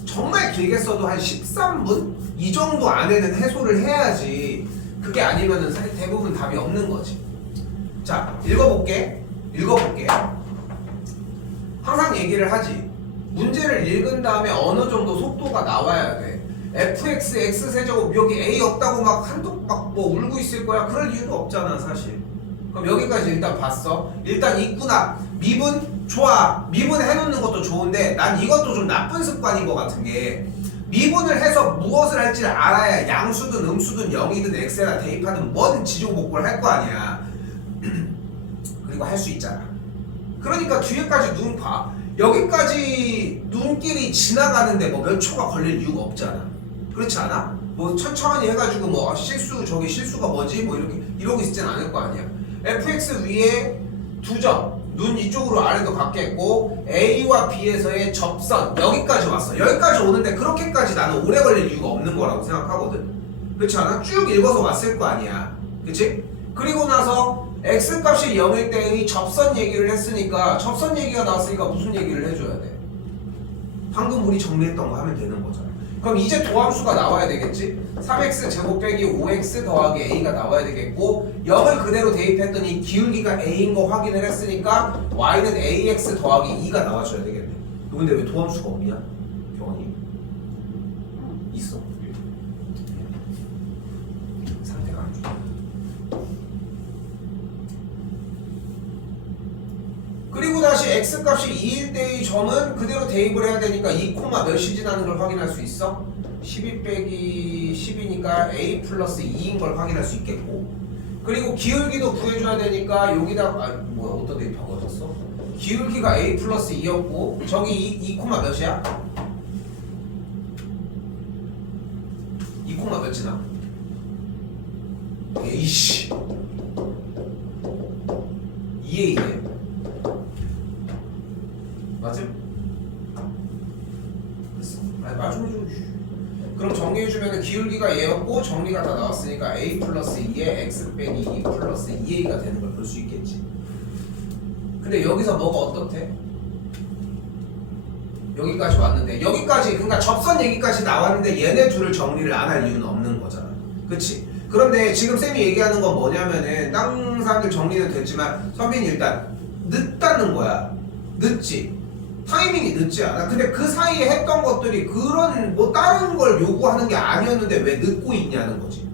정말 길게 써도 한 13분? 이 정도 안에는 해소를 해야지. 그게 아니면은 사실 대부분 답이 없는 거지. 자, 읽어볼게. 항상 얘기를 하지. 문제를 읽은 다음에 어느 정도 속도가 나와야 돼. fx x세제곱 여기 a 없다고 막 한독 막 뭐 울고 있을 거야? 그럴 이유도 없잖아 사실. 그럼 여기까지 일단 봤어. 일단 있구나. 미분 좋아. 미분 해놓는 것도 좋은데 난 이것도 좀 나쁜 습관인 것 같은 게 미분을 해서 무엇을 할지를 알아야 양수든 음수든 0이든 x에다 대입하든 뭐든 지지고 볶고를 할 거 아니야. 그리고 할 수 있잖아. 그러니까 뒤에까지 눈 봐. 여기까지 눈길이 지나가는데 뭐 몇 초가 걸릴 이유가 없잖아. 그렇지 않아? 뭐 천천히 해가지고 뭐 실수 저기 실수가 뭐지? 뭐 이렇게 이러고 있진 않을 거 아니야. fx 위에 2점 눈 이쪽으로 아래도 갖게 했고 A와 B에서의 접선 여기까지 왔어. 여기까지 오는데 그렇게까지 나는 오래 걸릴 이유가 없는 거라고 생각하거든. 그렇지 않아? 쭉 읽어서 왔을 거 아니야. 그치? 그리고 나서 X값이 0일 때의 접선 얘기를 했으니까 접선 얘기가 나왔으니까 무슨 얘기를 해줘야 돼? 방금 우리 정리했던 거 하면 되는 거잖아. 그럼 이제 도함수가 나와야 되겠지? 3x 제곱 빼기 5x 더하기 a가 나와야 되겠고 0을 그대로 대입했더니 기울기가 a인 거 확인을 했으니까 y는 ax 더하기 2가 나와줘야 되겠네. 근데 왜 도함수가 없냐? 경원이? 있어. 상태가 안 좋아. 그리고 다시 x값이 2일 때의 점은 그대로 대입을 해야 되니까 2, 몇이 지나는 걸 확인할 수 있어? 12 빼기 10이니까 a 플러스 2인 걸 확인할 수 있겠고 그리고 기울기도 구해줘야 되니까 여기다 뭐야 어떤 데 바꿔졌어? 기울기가 a 플러스 2였고 저기 2, 몇이야? 2, 몇 지나? 에이씨 2에 2네 맞음? 됐어. 아니 말 좀 해줘. 그럼 정리해주면 기울기가 얘였고 정리가 다 나왔으니까 a 플러스 2에 x 빼기 2 플러스 2a가 되는 걸 볼 수 있겠지. 근데 여기서 뭐가 어떻대? 여기까지 왔는데 여기까지 그러니까 접선 얘기까지 나왔는데 얘네 둘을 정리를 안 할 이유는 없는 거잖아. 그치? 그런데 지금 쌤이 얘기하는 건 뭐냐면은 다른 사람들 정리는 됐지만 선빈이 일단 늦다는 거야. 늦지? 타이밍이 늦지 않아? 근데 그 사이에 했던 것들이 그런 뭐 다른 걸 요구하는 게 아니었는데 왜 늦고 있냐는 거지.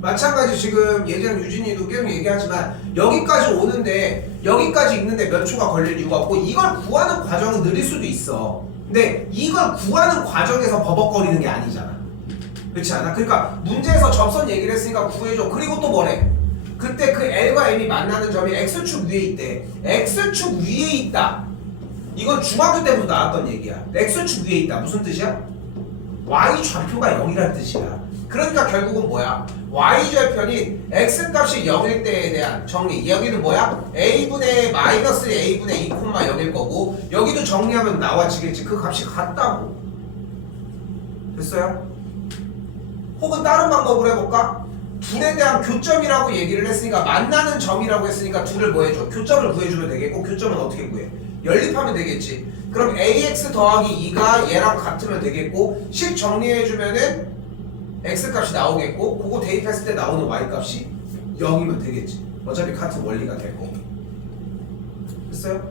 마찬가지 지금 예전 유진이도 계속 얘기하지만 여기까지 오는데 여기까지 있는데 몇 초가 걸릴 이유가 없고 이걸 구하는 과정은 느릴 수도 있어. 근데 이걸 구하는 과정에서 버벅거리는 게 아니잖아. 그렇지 않아? 그러니까 문제에서 접선 얘기를 했으니까 구해줘. 그리고 또 뭐래? 그때 그 L과 M이 만나는 점이 X축 위에 있대. X축 위에 있다. 이건 중학교 때부터 나왔던 얘기야. X축 위에 있다. 무슨 뜻이야? Y 좌표가 0이란 뜻이야. 그러니까 결국은 뭐야? Y 좌표는 X값이 0일 때에 대한 정리. 여기는 뭐야? A분의 마이너스 A분의 2, 0일 거고 여기도 정리하면 나와지겠지. 그 값이 같다고. 됐어요? 혹은 다른 방법으로 해볼까? 둘에 대한 교점이라고 얘기를 했으니까 만나는 점이라고 했으니까 둘을 뭐 해줘? 교점을 구해주면 되겠고 교점은 어떻게 구해? 연립하면 되겠지. 그럼 ax 더하기 2가 얘랑 같으면 되겠고 식 정리해주면은 x값이 나오겠고 그거 대입했을 때 나오는 y값이 0이면 되겠지. 어차피 같은 원리가 될 거고. 됐어요?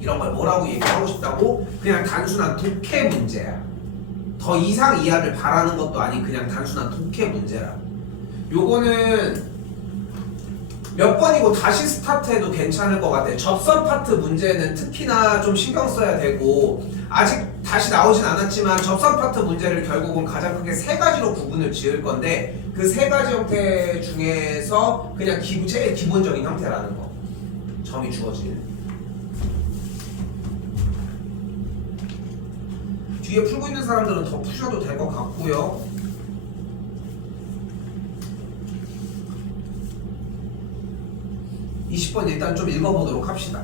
이런 걸 뭐라고 얘기하고 싶다고? 그냥 단순한 독해 문제야. 더 이상 이하를 바라는 것도 아닌 그냥 단순한 독해 문제라. 요거는 몇 번이고 다시 스타트해도 괜찮을 것 같아. 접선 파트 문제는 특히나 좀 신경 써야 되고 아직 다시 나오진 않았지만 접선 파트 문제를 결국은 가장 크게 세 가지로 구분을 지을 건데 그 세 가지 형태 중에서 그냥 제일 기본적인 형태라는 거. 점이 주어지는. 뒤에 풀고 있는 사람들은 더 푸셔도 될 것 같고요. 20번 일단 좀 읽어보도록 합시다.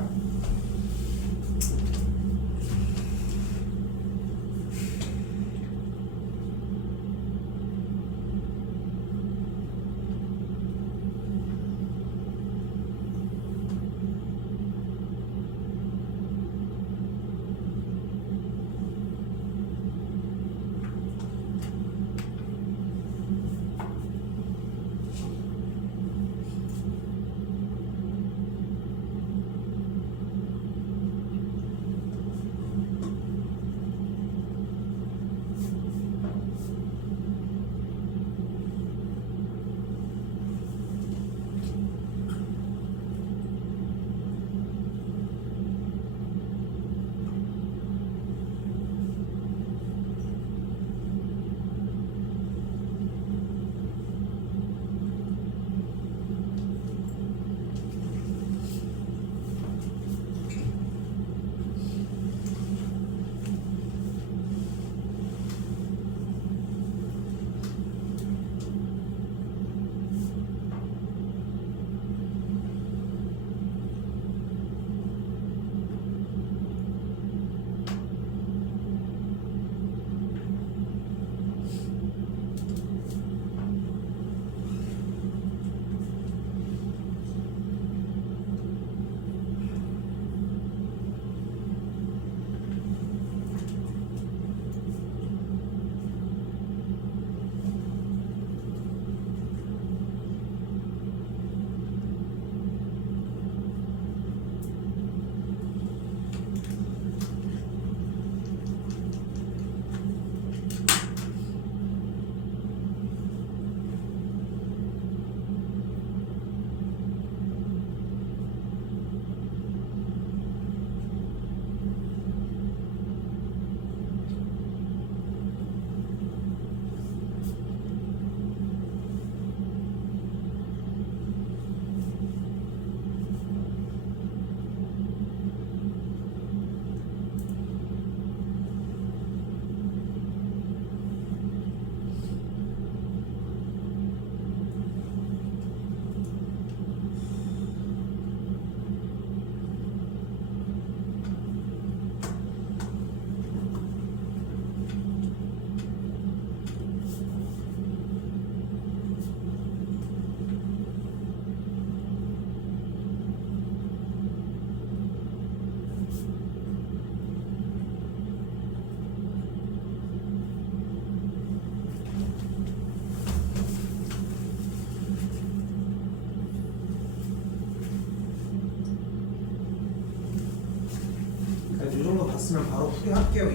있으면 바로 풀이할게요.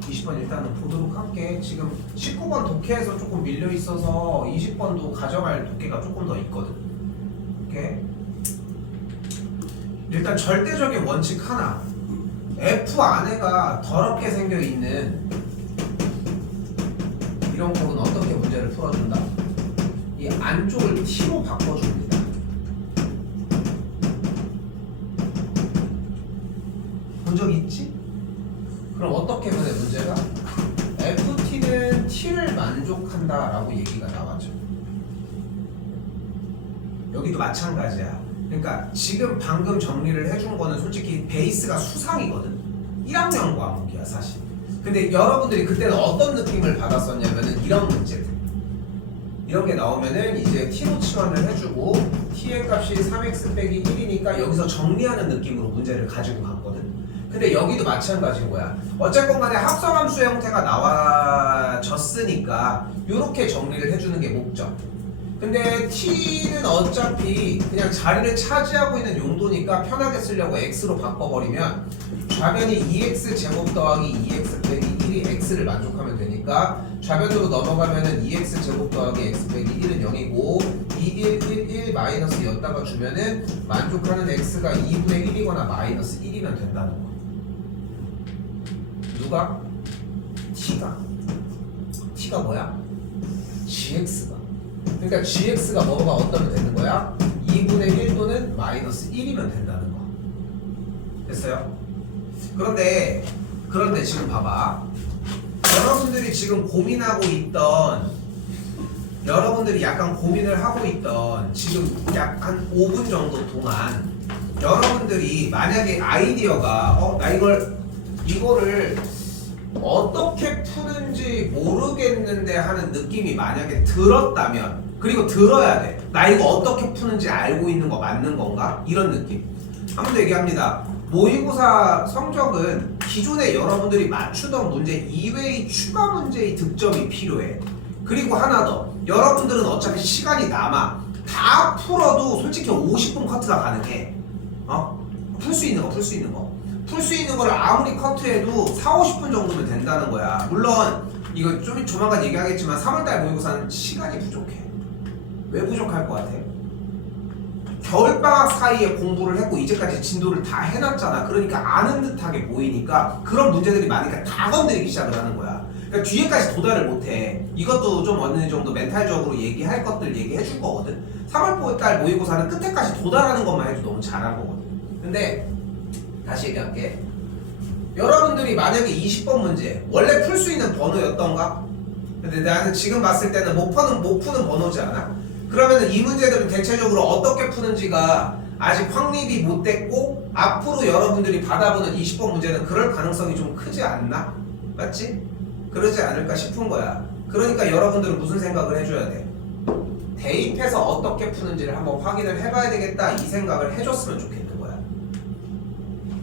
20번 일단은 보도록 할게. 지금 19번 독해에서 조금 밀려 있어서 20번도 가져갈 독해가 조금 더 있거든. 오케이. 일단 절대적인 원칙 하나. F 안에가 더럽게 생겨 있는 이런 곡은 어떻게 문제를 풀어준다? 이 안쪽을 T로 바꿔줍니다. 본 적 있지? 그럼 어떻게 보내 문제가? FT는 T를 만족한다라고 얘기가 나왔죠. 여기도 마찬가지야. 그러니까 지금 방금 정리를 해준 거는 솔직히 베이스가 수상이거든. 1학년 과목이야 사실. 근데 여러분들이 그때는 어떤 느낌을 받았었냐면은 이런 문제들. 이런 게 나오면은 이제 T로 치환을 해주고 T의 값이 3x 빼기 1이니까 여기서 정리하는 느낌으로 문제를 가지고 갔거든. 근데 여기도 마찬가지인 거야. 어쨌건 간에 합성함수 형태가 나와졌으니까 이렇게 정리를 해주는 게 목적. 근데 T는 어차피 그냥 자리를 차지하고 있는 용도니까 편하게 쓰려고 X로 바꿔버리면 좌변이 2x 제곱 더하기 2x 빼기 1이 X를 만족하면 되니까 좌변으로 넘어가면은 2x 제곱 더하기 x 빼기 1은 0이고 2, 1, 1 마이너스였다가 주면은 만족하는 X가 2분의 1이거나 마이너스 1이면 된다는 거. 누가? T가 뭐야? GX가. 그러니까 GX가 뭐가 어떠면 되는 거야? 2분의 1 또는 마이너스 1이면 된다는 거. 됐어요? 그런데 지금 봐봐. 여러분들이 지금 고민하고 있던, 여러분들이 약간 고민을 하고 있던 지금 약 한 5분 정도 동안 여러분들이 만약에 아이디어가 나 이거를 어떻게 푸는지 모르겠는데 하는 느낌이 만약에 들었다면, 그리고 들어야 돼. 나 이거 어떻게 푸는지 알고 있는 거 맞는 건가? 이런 느낌. 한 번 더 얘기합니다. 모의고사 성적은 기존에 여러분들이 맞추던 문제 이외의 추가 문제의 득점이 필요해. 그리고 하나 더. 여러분들은 어차피 시간이 남아. 다 풀어도 솔직히 50분 커트가 가능해. 풀 수 있는 거. 풀 수 있는 거를 아무리 커트해도 4-50분 정도면 된다는 거야. 물론 이거 좀 조만간 얘기하겠지만 3월달 모의고사는 시간이 부족해. 왜 부족할 것 같아? 겨울방학 사이에 공부를 했고 이제까지 진도를 다 해놨잖아. 그러니까 아는 듯하게 보이니까 그런 문제들이 많으니까 다 건드리기 시작을 하는 거야. 그러니까 뒤에까지 도달을 못해. 이것도 좀 어느 정도 멘탈적으로 얘기할 것들 얘기해 줄 거거든. 3월달 모의고사는 끝에까지 도달하는 것만 해도 너무 잘한 거거든. 근데 다시 얘기할게. 여러분들이 만약에 20번 문제 원래 풀 수 있는 번호였던가? 근데 나는 지금 봤을 때는 못 푸는 번호지 않아? 그러면 이 문제들은 대체적으로 어떻게 푸는지가 아직 확립이 못 됐고 앞으로 여러분들이 받아보는 20번 문제는 그럴 가능성이 좀 크지 않나? 맞지? 그러지 않을까 싶은 거야. 그러니까 여러분들은 무슨 생각을 해줘야 돼? 대입해서 어떻게 푸는지를 한번 확인을 해봐야 되겠다, 이 생각을 해줬으면 좋겠는 거야.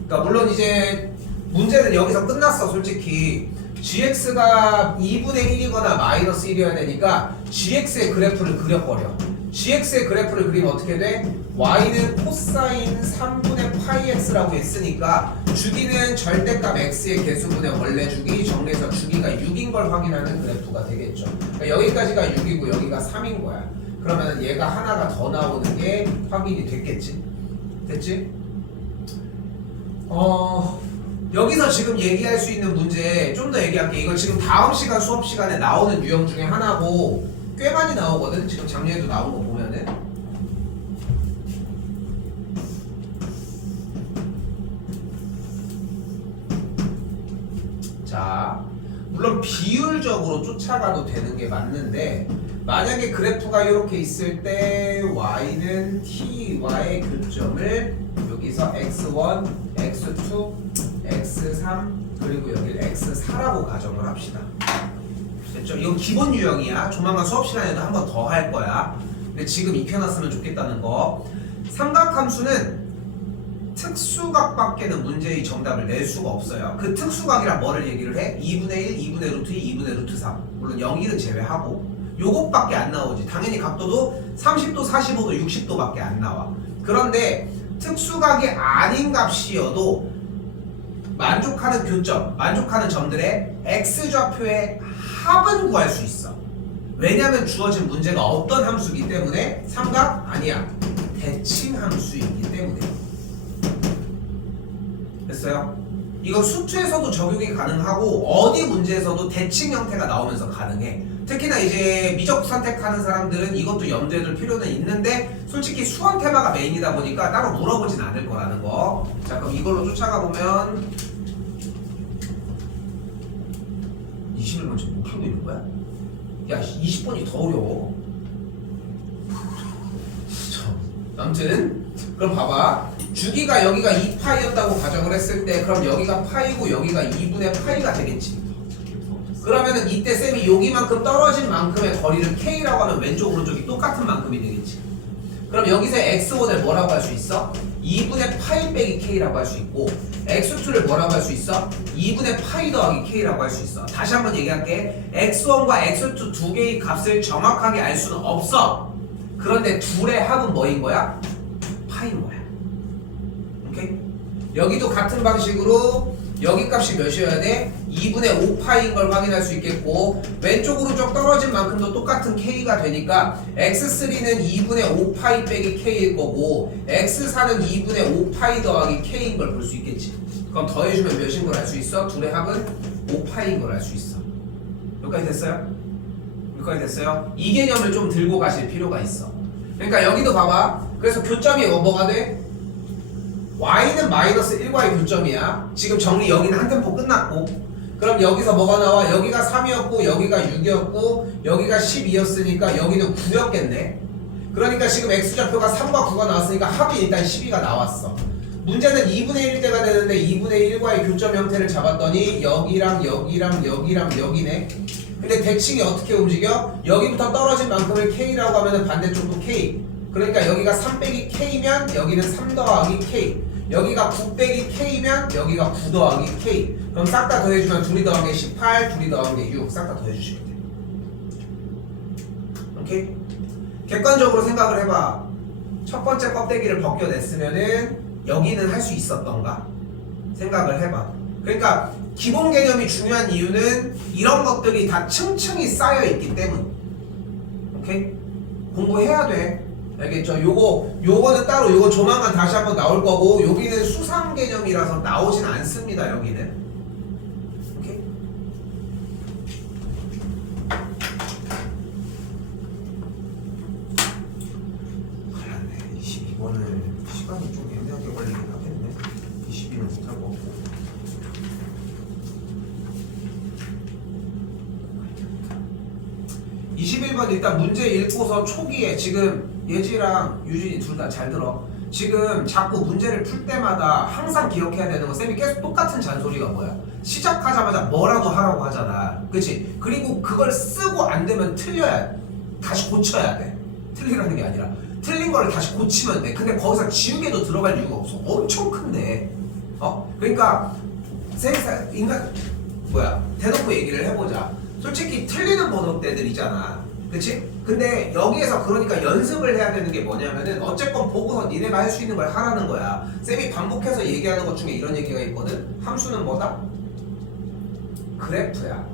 그러니까 물론 이제 문제는 여기서 끝났어. 솔직히 gx가 2분의 1이거나 마이너스 1이어야 되니까 gx의 그래프를 그려버려. gx의 그래프를 그리면 어떻게 돼? y는 코사인 3분의 파이 x라고 했으니까 주기는 절대값 x의 개수분의 원래 주기, 정리해서 주기가 6인 걸 확인하는 그래프가 되겠죠. 그러니까 여기까지가 6이고 여기가 3인 거야. 그러면 얘가 하나가 더 나오는 게 확인이 됐겠지? 됐지? 여기서 지금 얘기할 수 있는 문제 좀 더 얘기할게. 이거 지금 다음 시간 수업 시간에 나오는 유형 중에 하나고 꽤 많이 나오거든. 지금 작년에도 나온 거 보면은. 자, 물론 비율적으로 쫓아가도 되는 게 맞는데 만약에 그래프가 이렇게 있을 때 y는 t와의 교점을 여기서 x1, x2, x3 그리고 여기를 x4라고 가정을 합시다. 됐죠? 이건 기본 유형이야. 조만간 수업 시간에도 한 번 더 할 거야. 근데 지금 익혀놨으면 좋겠다는 거. 삼각함수는 특수각밖에는 문제의 정답을 낼 수가 없어요. 그 특수각이란 뭐를 얘기를 해? 2분의 1, 2분의 루트 2, 2분의 루트 3. 물론 0, 1은 제외하고 요것밖에 안 나오지. 당연히 각도도 30도, 45도, 60도밖에 안 나와. 그런데 특수각이 아닌 값이어도 만족하는 교점, 만족하는 점들의 x좌표의 합은 구할 수 있어. 왜냐하면 주어진 문제가 어떤 함수이기 때문에 삼각 아니야. 대칭 함수이기 때문에. 됐어요? 이거 수투에서도 적용이 가능하고 어디 문제에서도 대칭 형태가 나오면서 가능해. 특히나 이제 미적 선택하는 사람들은 이것도 염두에 둘 필요는 있는데 솔직히 수원 테마가 메인이다 보니까 따로 물어보진 않을 거라는 거. 자, 그럼 이걸로 쫓아가 보면 21번 지금 못 풀고 있는 거야? 야, 20번이 더 어려워. 아무튼 그럼 봐봐. 주기가 여기가 2파이였다고 가정을 했을 때 그럼 여기가 파이고 여기가 2분의 파이가 되겠지. 그러면은 이때 쌤이 여기만큼 떨어진 만큼의 거리를 K라고 하면 왼쪽 오른쪽이 똑같은 만큼이 되겠지. 그럼 여기서 X1을 뭐라고 할 수 있어? 2분의 파이 빼기 K라고 할 수 있고 X2를 뭐라고 할 수 있어? 2분의 파이 더하기 K라고 할 수 있어. 다시 한번 얘기할게. X1과 X2 두 개의 값을 정확하게 알 수는 없어. 그런데 둘의 합은 뭐인 거야? 파인 거야. 오케이? 여기도 같은 방식으로 여기 값이 몇이어야 돼? 2분의 5파이인 걸 확인할 수 있겠고 왼쪽 오른쪽 떨어진 만큼도 똑같은 K가 되니까 X3는 2분의 5파이 빼기 K일 거고 X4는 2분의 5파이 더하기 K인 걸 볼 수 있겠지. 그럼 더해주면 몇인 걸 알 수 있어? 둘의 합은 5파이인 걸 알 수 있어. 여기까지 됐어요? 여기까지 됐어요? 이 개념을 좀 들고 가실 필요가 있어. 그러니까 여기도 봐봐. 그래서 교점이 뭐가 돼? y는 마이너스 1과의 교점이야. 지금 정리 여기는 한 템포 끝났고 그럼 여기서 뭐가 나와? 여기가 3이었고 여기가 6이었고 여기가 12였으니까 여기는 9였겠네. 그러니까 지금 x좌표가 3과 9가 나왔으니까 합이 일단 12가 나왔어. 문제는 2분의 1대가 되는데 2분의 1과의 교점 형태를 잡았더니 여기랑 여기랑 여기랑 여기네. 근데 대칭이 어떻게 움직여? 여기부터 떨어진 만큼을 K라고 하면 반대쪽도 K. 그러니까 여기가 3 빼기 K면 여기는 3 더하기 K. 여기가 9 빼기 K면 여기가 9 더하기 K. 그럼 싹 다 더해주면 둘이 더한 게 18, 둘이 더한 게 6. 싹 다 더해주시면 돼. 오케이? 객관적으로 생각을 해봐. 첫 번째 껍데기를 벗겨냈으면은 여기는 할 수 있었던가? 생각을 해봐. 그러니까 기본 개념이 중요한 이유는 이런 것들이 다 층층이 쌓여 있기 때문. 오케이? 공부해야 돼. 알겠죠? 요거는 따로 요거 조만간 다시 한번 나올 거고 여기는 수상 개념이라서 나오진 않습니다. 여기는. 오케이? 큰일났네. 22번을 시간이 좀 애매하게 걸리긴 하겠네. 22는 못할 거 없고. (21번) 일단 문제 읽고서 초기에 지금 예지랑 유진이 둘 다 잘 들어. 지금 자꾸 문제를 풀 때마다 항상 기억해야 되는 거 쌤이 계속 똑같은 잔소리가 뭐야? 시작하자마자 뭐라도 하라고 하잖아. 그치? 그리고 그걸 쓰고 안 되면 틀려야 다시 고쳐야 돼. 틀리라는 게 아니라 틀린 거를 다시 고치면 돼. 근데 거기서 지우개도 들어갈 이유가 없어. 엄청 큰데. 그러니까 쌤이 대놓고 얘기를 해보자. 솔직히 틀리는 번역대들 있잖아. 그치? 근데 여기에서 그러니까 연습을 해야 되는 게 뭐냐면은 어쨌건 보고서 니네가 할 수 있는 걸 하라는 거야. 쌤이 반복해서 얘기하는 것 중에 이런 얘기가 있거든. 함수는 뭐다? 그래프야.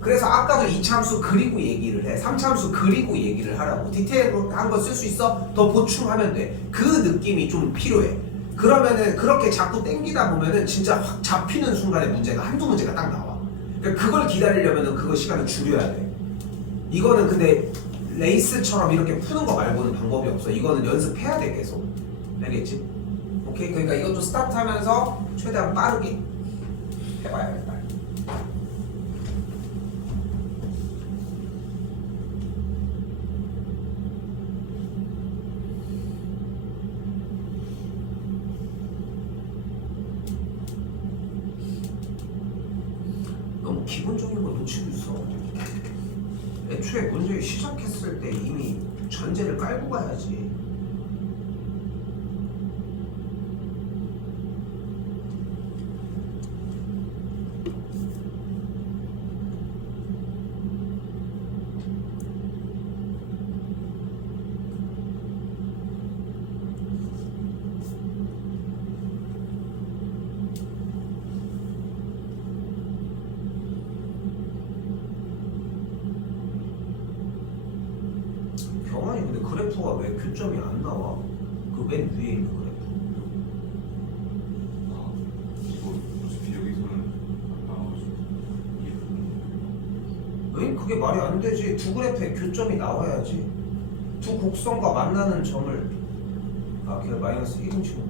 그래서 아까도 2차 함수 그리고 얘기를 해. 3차 함수 그리고 얘기를 하라고. 디테일한 거 쓸 수 있어? 더 보충하면 돼. 그 느낌이 좀 필요해. 그러면은 그렇게 자꾸 땡기다 보면은 진짜 확 잡히는 순간에 문제가 한두 문제가 딱 나와. 그러니까 그걸 기다리려면은 그거 시간을 줄여야 돼. 이거는 근데 레이스처럼 이렇게 푸는 거 말고는 방법이 없어. 이거는 연습해야 돼 계속. 알겠지? 오케이? 그러니까 이것도 스타트하면서 최대한 빠르게 해봐야겠다. 너무 기본적인 거 놓치고 있어. 애초에 문제 시작했을 때 이미 전제를 깔고 가야지. 경환이 근데 그래프가 왜 교점이 안 나와? 그 맨 위에 있는 그래프. 아, 이거 어차피 여기서는 안 나와가지고 이게 왜? 그게 말이 안 되지. 두 그래프에 교점이 나와야지. 두 곡선과 만나는 점을 걔가 마이너스 1인 친구.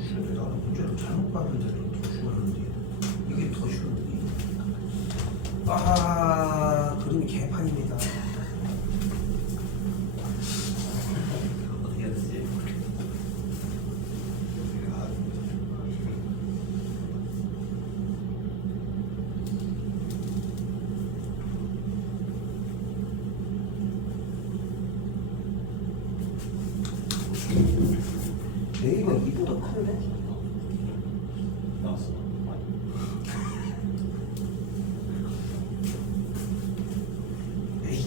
쉬운데 나는 문제를 잘못 봤는데도 더 쉬웠는데 이게 더 쉬운데 그림이 개판입니다. 어떻게 해야 되지? A가 2보다 큰데? 나왔어. 에이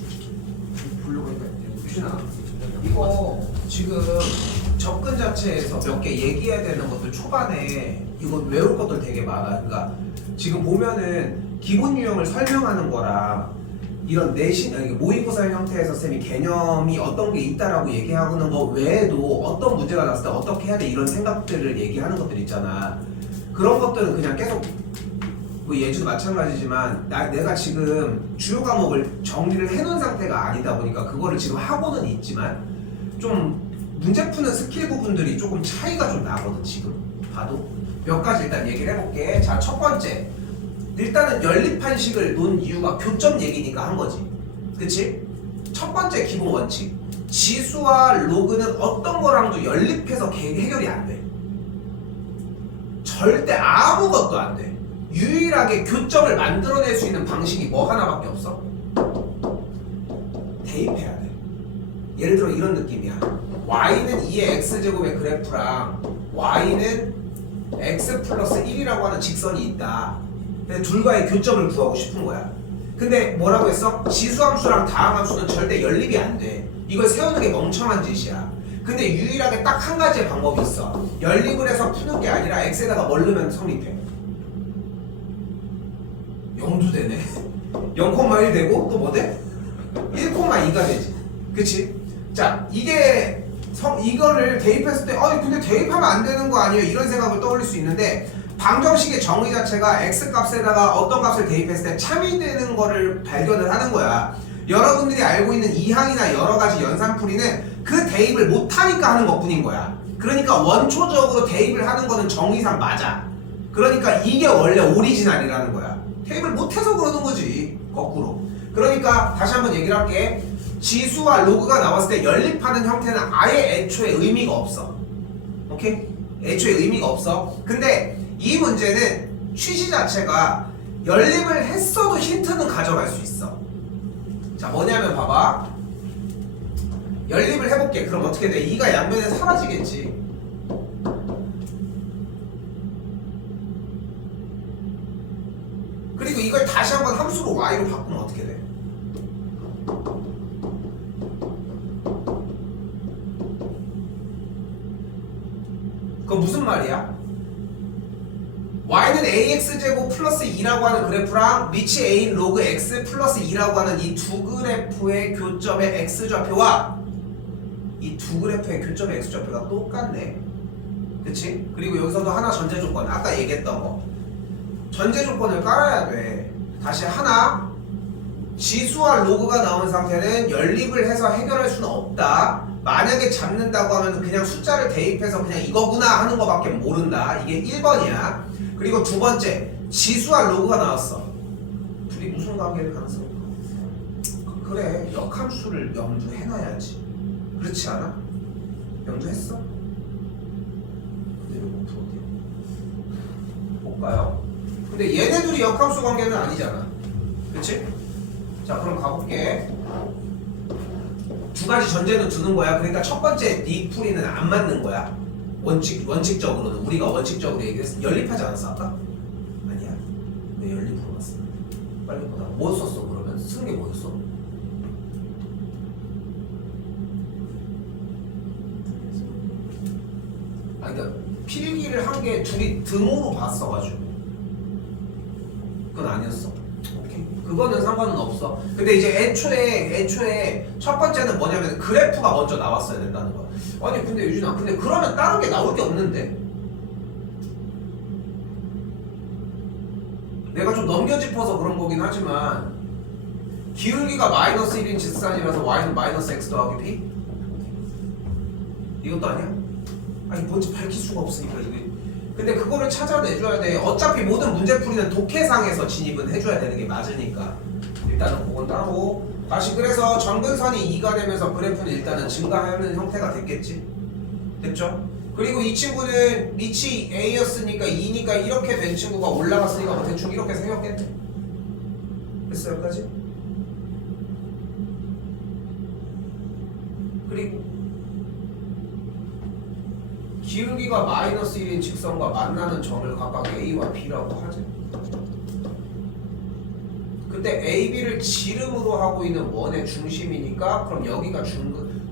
보려고 하니까 유진아 이거 지금 접근 자체에서 몇 개 얘기해야 되는 것들 초반에 이거 외울 것들 되게 많아. 그러니까 지금 보면은 기본 유형을 설명하는 거랑 이런 내신 모의고사 형태에서 쌤이 개념이 어떤 게 있다라고 얘기하는 거 외에도 어떤 문제가 났을 때 어떻게 해야 돼 이런 생각들을 얘기하는 것들 있잖아. 그런 것들은 그냥 계속 뭐 예주도 마찬가지지만 내가 지금 주요 과목을 정리를 해놓은 상태가 아니다 보니까 그거를 지금 하고는 있지만 좀 문제 푸는 스킬 부분들이 조금 차이가 좀 나거든. 지금 봐도 몇 가지 일단 얘기를 해볼게. 자, 첫 번째 일단은 연립한식을 놓은 이유가 교점 얘기니까 한 거지. 그치? 첫 번째 기본 원칙 지수와 로그는 어떤 거랑도 연립해서 해결이 안 돼. 절대 아무것도 안 돼. 유일하게 교점을 만들어낼 수 있는 방식이 뭐 하나밖에 없어? 대입해야 돼. 예를 들어 이런 느낌이야. y는 2의 x제곱의 그래프랑 y는 x 플러스 1이라고 하는 직선이 있다. 근데 둘과의 교점을 구하고 싶은 거야. 근데 뭐라고 했어? 지수함수랑 다항함수는 절대 연립이 안 돼. 이걸 세우는 게 멍청한 짓이야. 근데 유일하게 딱 한 가지의 방법이 있어. 연립을 해서 푸는 게 아니라 x에다가 뭘 넣으면 성립해. 0도 되네. 0,1 되고 또 뭐 돼? 1,2가 되지. 그치? 자, 이거를 대입했을 때 근데 대입하면 안 되는 거 아니에요? 이런 생각을 떠올릴 수 있는데 방정식의 정의 자체가 x값에다가 어떤 값을 대입했을 때 참이되는 거를 발견을 하는 거야. 여러분들이 알고 있는 이항이나 여러 가지 연산풀이는 그 대입을 못하니까 하는 것뿐인 거야. 그러니까 원초적으로 대입을 하는 거는 정의상 맞아. 그러니까 이게 원래 오리지널이라는 거야. 대입을 못해서 그러는 거지. 거꾸로. 그러니까 다시 한번 얘기를 할게. 지수와 로그가 나왔을 때 연립하는 형태는 아예 애초에 의미가 없어. 오케이? 애초에 의미가 없어. 근데 이 문제는 취지 자체가 연립을 했어도 힌트는 가져갈 수 있어. 자, 뭐냐면 봐봐. 연립을 해볼게. 그럼 어떻게 돼? 2가 양면에 사라지겠지. 그리고 이걸 다시 한번 함수로 y로 바꾸면 어떻게 돼? 그거 무슨 말이야? y는 ax제곱 플러스 2라고 하는 그래프랑 미치 a인 로그 x 플러스 2라고 하는 이 두 그래프의 교점의 x좌표와 이 두 그래프의 교점의 x좌표가 똑같네. 그치? 그리고 여기서도 하나 전제 조건, 아까 얘기했던 거 전제 조건을 깔아야 돼. 다시 하나, 지수와 로그가 나온 상태는 연립을 해서 해결할 수는 없다. 만약에 잡는다고 하면 그냥 숫자를 대입해서 그냥 이거구나 하는 거밖에 모른다. 이게 1번이야. 그리고 두 번째, 지수와 로그가 나왔어. 둘이 무슨 관계를 가능성이 있어? 그래, 역함수를 염두해놔야지. 그렇지 않아? 염두했어? 근데 이거 못 풀었대요. 볼까요? 근데 얘네들이 역함수 관계는 아니잖아. 그치? 자, 그럼 가볼게. 두 가지 전제는 두는 거야. 그러니까 첫 번째 네 풀이는 안 맞는 거야. 원칙적으로는 우리가 원칙적으로 얘기했어. 연립하지 않았어 아까? 아니야. 왜 연립으로 봤어? 빨리 보다. 뭐 썼어 그러면? 쓰는 게 뭐였어? 아니 그러니까 필기를 한 게 둘이 등호로 봤어가지고 그건 아니었어. 오케이. 그거는 상관은 없어. 근데 이제 애초에 첫 번째는 뭐냐면 그래프가 먼저 나왔어야 된다는 거야. 아니 근데 유진아, 근데 그러면 다른 게 나올 게 없는데? 내가 좀 넘겨짚어서 그런 거긴 하지만 기울기가 마이너스 1인 직선이라서 y는 마이너스 x 더하기 b? 이것도 아니야? 아니 뭔지 밝힐 수가 없으니까 이게. 근데 그거를 찾아내줘야 돼. 어차피 모든 문제풀이는 독해상에서 진입은 해줘야 되는 게 맞으니까 일단은 그건 따로. 다시 그래서 점근선이 2가 되면서 그래프는 일단은 증가하는 형태가 됐겠지. 됐죠? 그리고 이 친구는 미치 A였으니까 2니까 이렇게 된 친구가 올라갔으니까 뭐 대충 이렇게 생겼겠네. 됐어 여기까지? 그리고 기울기가 마이너스 1인 직선과 만나는 점을 각각 A와 B라고 하지. 그때 A, B를 지름으로 하고 있는 원의 중심이니까 그럼 여기가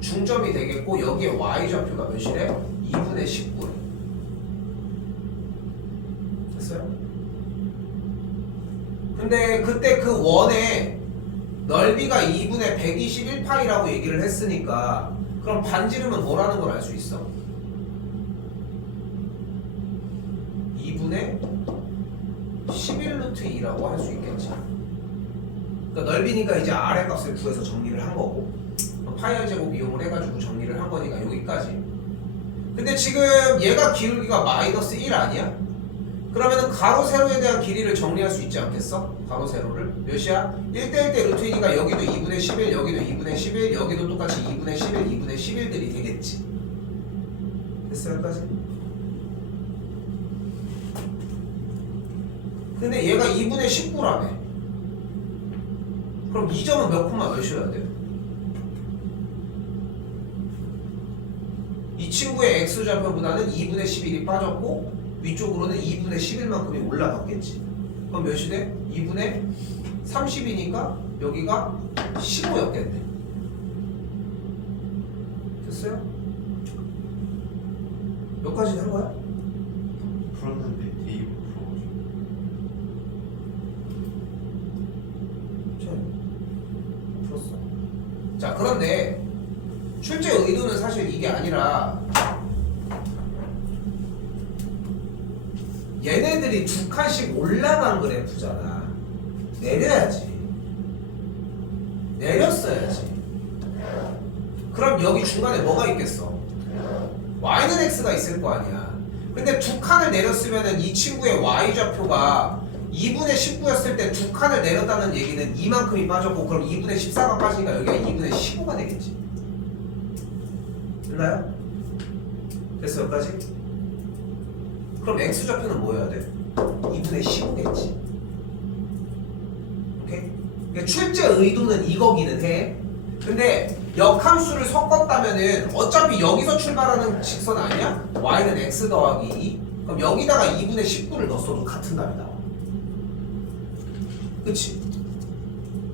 중점이 되겠고 여기에 Y좌표가 몇이래? 2분의 19래. 됐어요? 근데 그때 그 원의 넓이가 2분의 121파이라고 얘기를 했으니까 그럼 반지름은 뭐라는 걸 알 수 있어? 2분의 11루트 2라고 할 수 있겠지. 그러니까 넓이니까 이제 아래 값을 구해서 정리를 한 거고 파이 제곱 이용을 해가지고 정리를 한 거니까 여기까지. 근데 지금 얘가 기울기가 마이너스 1 아니야? 그러면은 가로 세로에 대한 길이를 정리할 수 있지 않겠어? 가로 세로를 몇이야? 1대1대 루트 2니까 여기도 2분의 11 여기도 2분의 11 여기도 똑같이 2분의 11 2분의 11들이 되겠지. 됐어 여기까지? 근데 얘가 2분의 19라며. 그럼 이 점은 몇 콤마 몇이어야 돼요? 이 친구의 x좌표보다는 2분의 11이 빠졌고 위쪽으로는 2분의 11만큼이 올라갔겠지. 그럼 몇이 돼? 2분의 30이니까 여기가 15였겠네. 됐어요? 여기까지 한 거야? 풀었는데 대입을 풀어가지고 풀었어. 자 그런데 출제 의도는 사실 이게 아니라 얘네들이 두 칸씩 올라간 그래프잖아. 내려야지. 내렸어야지. 그럼 여기 중간에 뭐가 있겠어? y는 x가 있을 거 아니야. 근데 두 칸을 내렸으면은 이 친구의 y좌표가 2분의 19였을 때 두 칸을 내렸다는 얘기는 이만큼이 빠졌고 그럼 2분의 14가 빠지니까 여기가 2분의 15가 되겠지. 됐나요? 됐어 여기까지? 그럼 x좌표는 뭐여야 돼? 2분의 15겠지. 오케이? 그러니까 출제 의도는 이거기는 해. 근데 역함수를 섞었다면은 어차피 여기서 출발하는 직선 아니야? y는 x 더하기 2. 그럼 여기다가 2분의 19를 넣었어도 같은 답이 나와. 그치?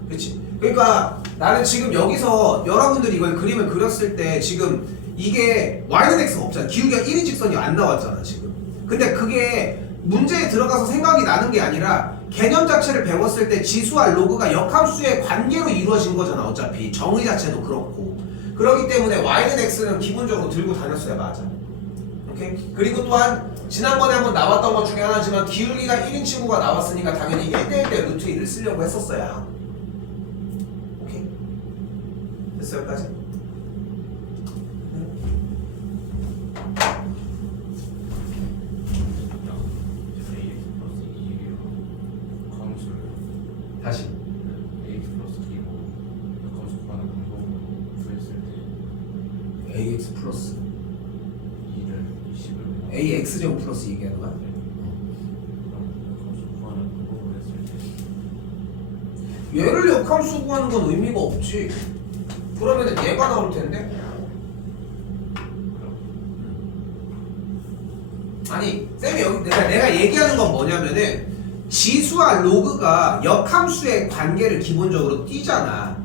그렇지? 그러니까 나는 지금 여기서 여러분들이 이걸 그림을 그렸을 때 지금 이게 y는 x가 없잖아. 기울기가 1인 직선이 안 나왔잖아 지금. 근데 그게 문제에 들어가서 생각이 나는 게 아니라 개념 자체를 배웠을 때 지수와 로그가 역함수의 관계로 이루어진 거잖아. 어차피 정의 자체도 그렇고. 그렇기 때문에 y는 x는 기본적으로 들고 다녔어야 맞아. 오케이? 그리고 또한 지난번에 한번 나왔던 것 중에 하나지만 기울기가 1인 친구가 나왔으니까 당연히 1대1 대 루트 1을 쓰려고 했었어야. 오케이? 됐어 여기까지? AX 플러스 2가 함수를 다시 AX 플러스 2고 역함수 구하는 방법으로 구했을 때 ax 플러스 2를 20을 ax제곱 플러스 얘기하는 거야? 그럼 역함수 구하는 방법으로 했을 때 얘를 역함수 구하는 건 의미가 없지. 그러면은 얘가 나올 텐데? 아니 쌤이 여기 내가 얘기하는 건 뭐냐면은 지수와 로그가 역함수의 관계를 기본적으로 띄잖아.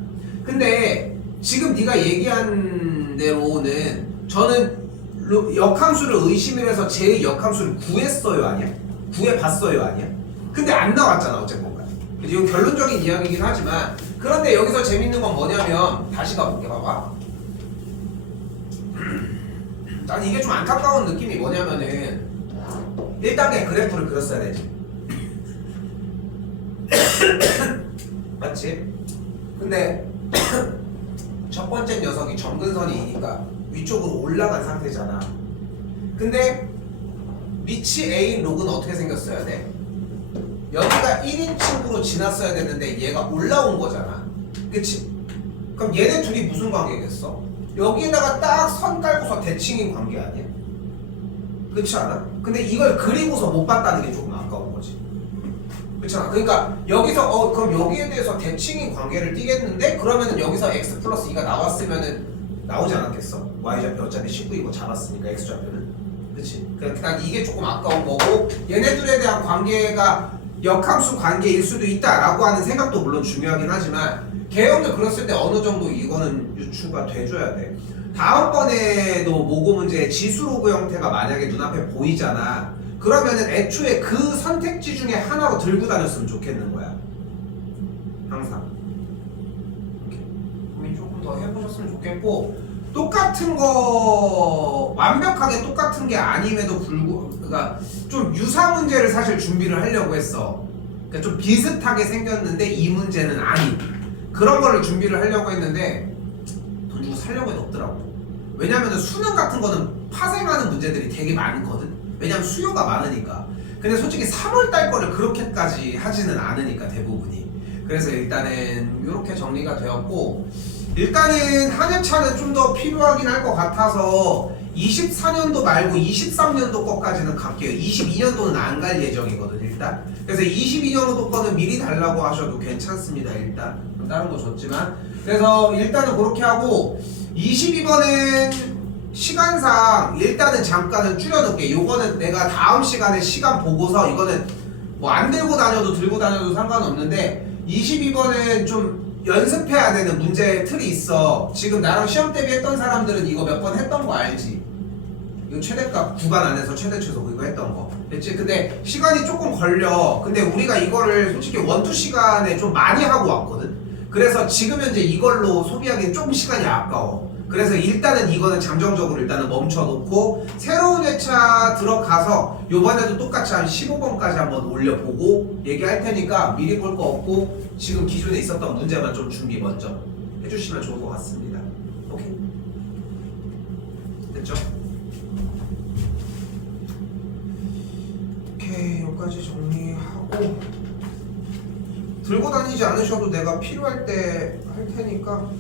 근데 지금 네가 얘기한 대로는 저는 역함수를 의심을 해서 제 역함수를 구했어요 아니야? 구해봤어요 아니야? 근데 안 나왔잖아 어쨌건 간에. 이건 결론적인 이야기이긴 하지만 그런데 여기서 재밌는 건 뭐냐면 다시 가볼게 봐봐. 난 이게 좀 안타까운 느낌이 뭐냐면은 1단계 그래프를 그렸어야 되지. 맞지? 근데 첫 번째 녀석이 점근선이니까 위쪽으로 올라간 상태잖아. 근데 밑이 A인 로그는 어떻게 생겼어야 돼? 여기가 1인 친구로 지났어야 되는데 얘가 올라온 거잖아. 그치? 그럼 얘네 둘이 무슨 관계겠어? 여기에다가 딱 선 깔고서 대칭인 관계 아니야? 그렇지 않아? 근데 이걸 그리고서 못 봤다는 게 조금 아까운 거지. 그렇잖아. 그러니까 여기서 그럼 여기에 대해서 대칭인 관계를 띠겠는데 그러면은 여기서 x 플러스 2가 나왔으면은 나오지 않았겠어? y좌표 어차피 19이고 잡았으니까 x좌표는. 그치? 그러니까 난 이게 조금 아까운 거고 얘네들에 대한 관계가 역함수 관계일 수도 있다라고 하는 생각도 물론 중요하긴 하지만 개형을 그렸을 때 어느 정도 이거는 유추가 돼줘야 돼. 다음번에도 모고 문제에 지수 로그 형태가 만약에 눈앞에 보이잖아. 그러면은 애초에 그 선택지 중에 하나로 들고 다녔으면 좋겠는 거야. 항상. 이렇게. 고민 조금 더 해보셨으면 좋겠고 똑같은 거 완벽하게 똑같은 게 아님에도 그러니까 좀 유사 문제를 사실 준비를 하려고 했어. 그러니까 좀 비슷하게 생겼는데 이 문제는 아닌 그런 거를 준비를 하려고 했는데 돈 주고 살려고 해도 없더라고. 왜냐면은 수능 같은 거는 파생하는 문제들이 되게 많거든. 왜냐면 수요가 많으니까. 근데 솔직히 3월달 거를 그렇게까지 하지는 않으니까 대부분이. 그래서 일단은 이렇게 정리가 되었고 일단은 한 회차는 좀 더 필요하긴 할 것 같아서 24년도 말고 23년도 거까지는 갈게요. 22년도는 안 갈 예정이거든 일단. 그래서 22년도 거는 미리 달라고 하셔도 괜찮습니다 일단. 다른 거 줬지만. 그래서 일단은 그렇게 하고 22번은 시간상 일단은 잠깐은 줄여놓을게. 요거는 내가 다음 시간에 시간 보고서 이거는 뭐 안 들고 다녀도 들고 다녀도 상관없는데 22번은 좀 연습해야 되는 문제 틀이 있어. 지금 나랑 시험 대비했던 사람들은 이거 몇 번 했던 거 알지? 이거 최대값 구간 안에서 최대 최소 이거 했던 거 됐지? 근데 시간이 조금 걸려. 근데 우리가 이거를 솔직히 원투 시간에 좀 많이 하고 왔거든. 그래서 지금 현재 이걸로 소비하기엔 조금 시간이 아까워. 그래서 일단은 이거는 잠정적으로 일단은 멈춰놓고 새로운 회차 들어가서 요번에도 똑같이 한 15번까지 한번 올려보고 얘기할 테니까 미리 볼 거 없고 지금 기존에 있었던 문제만 좀 준비 먼저 해주시면 좋을 것 같습니다. 오케이? 됐죠? 오케이 여기까지 정리하고 들고 다니지 않으셔도 내가 필요할 때 할 테니까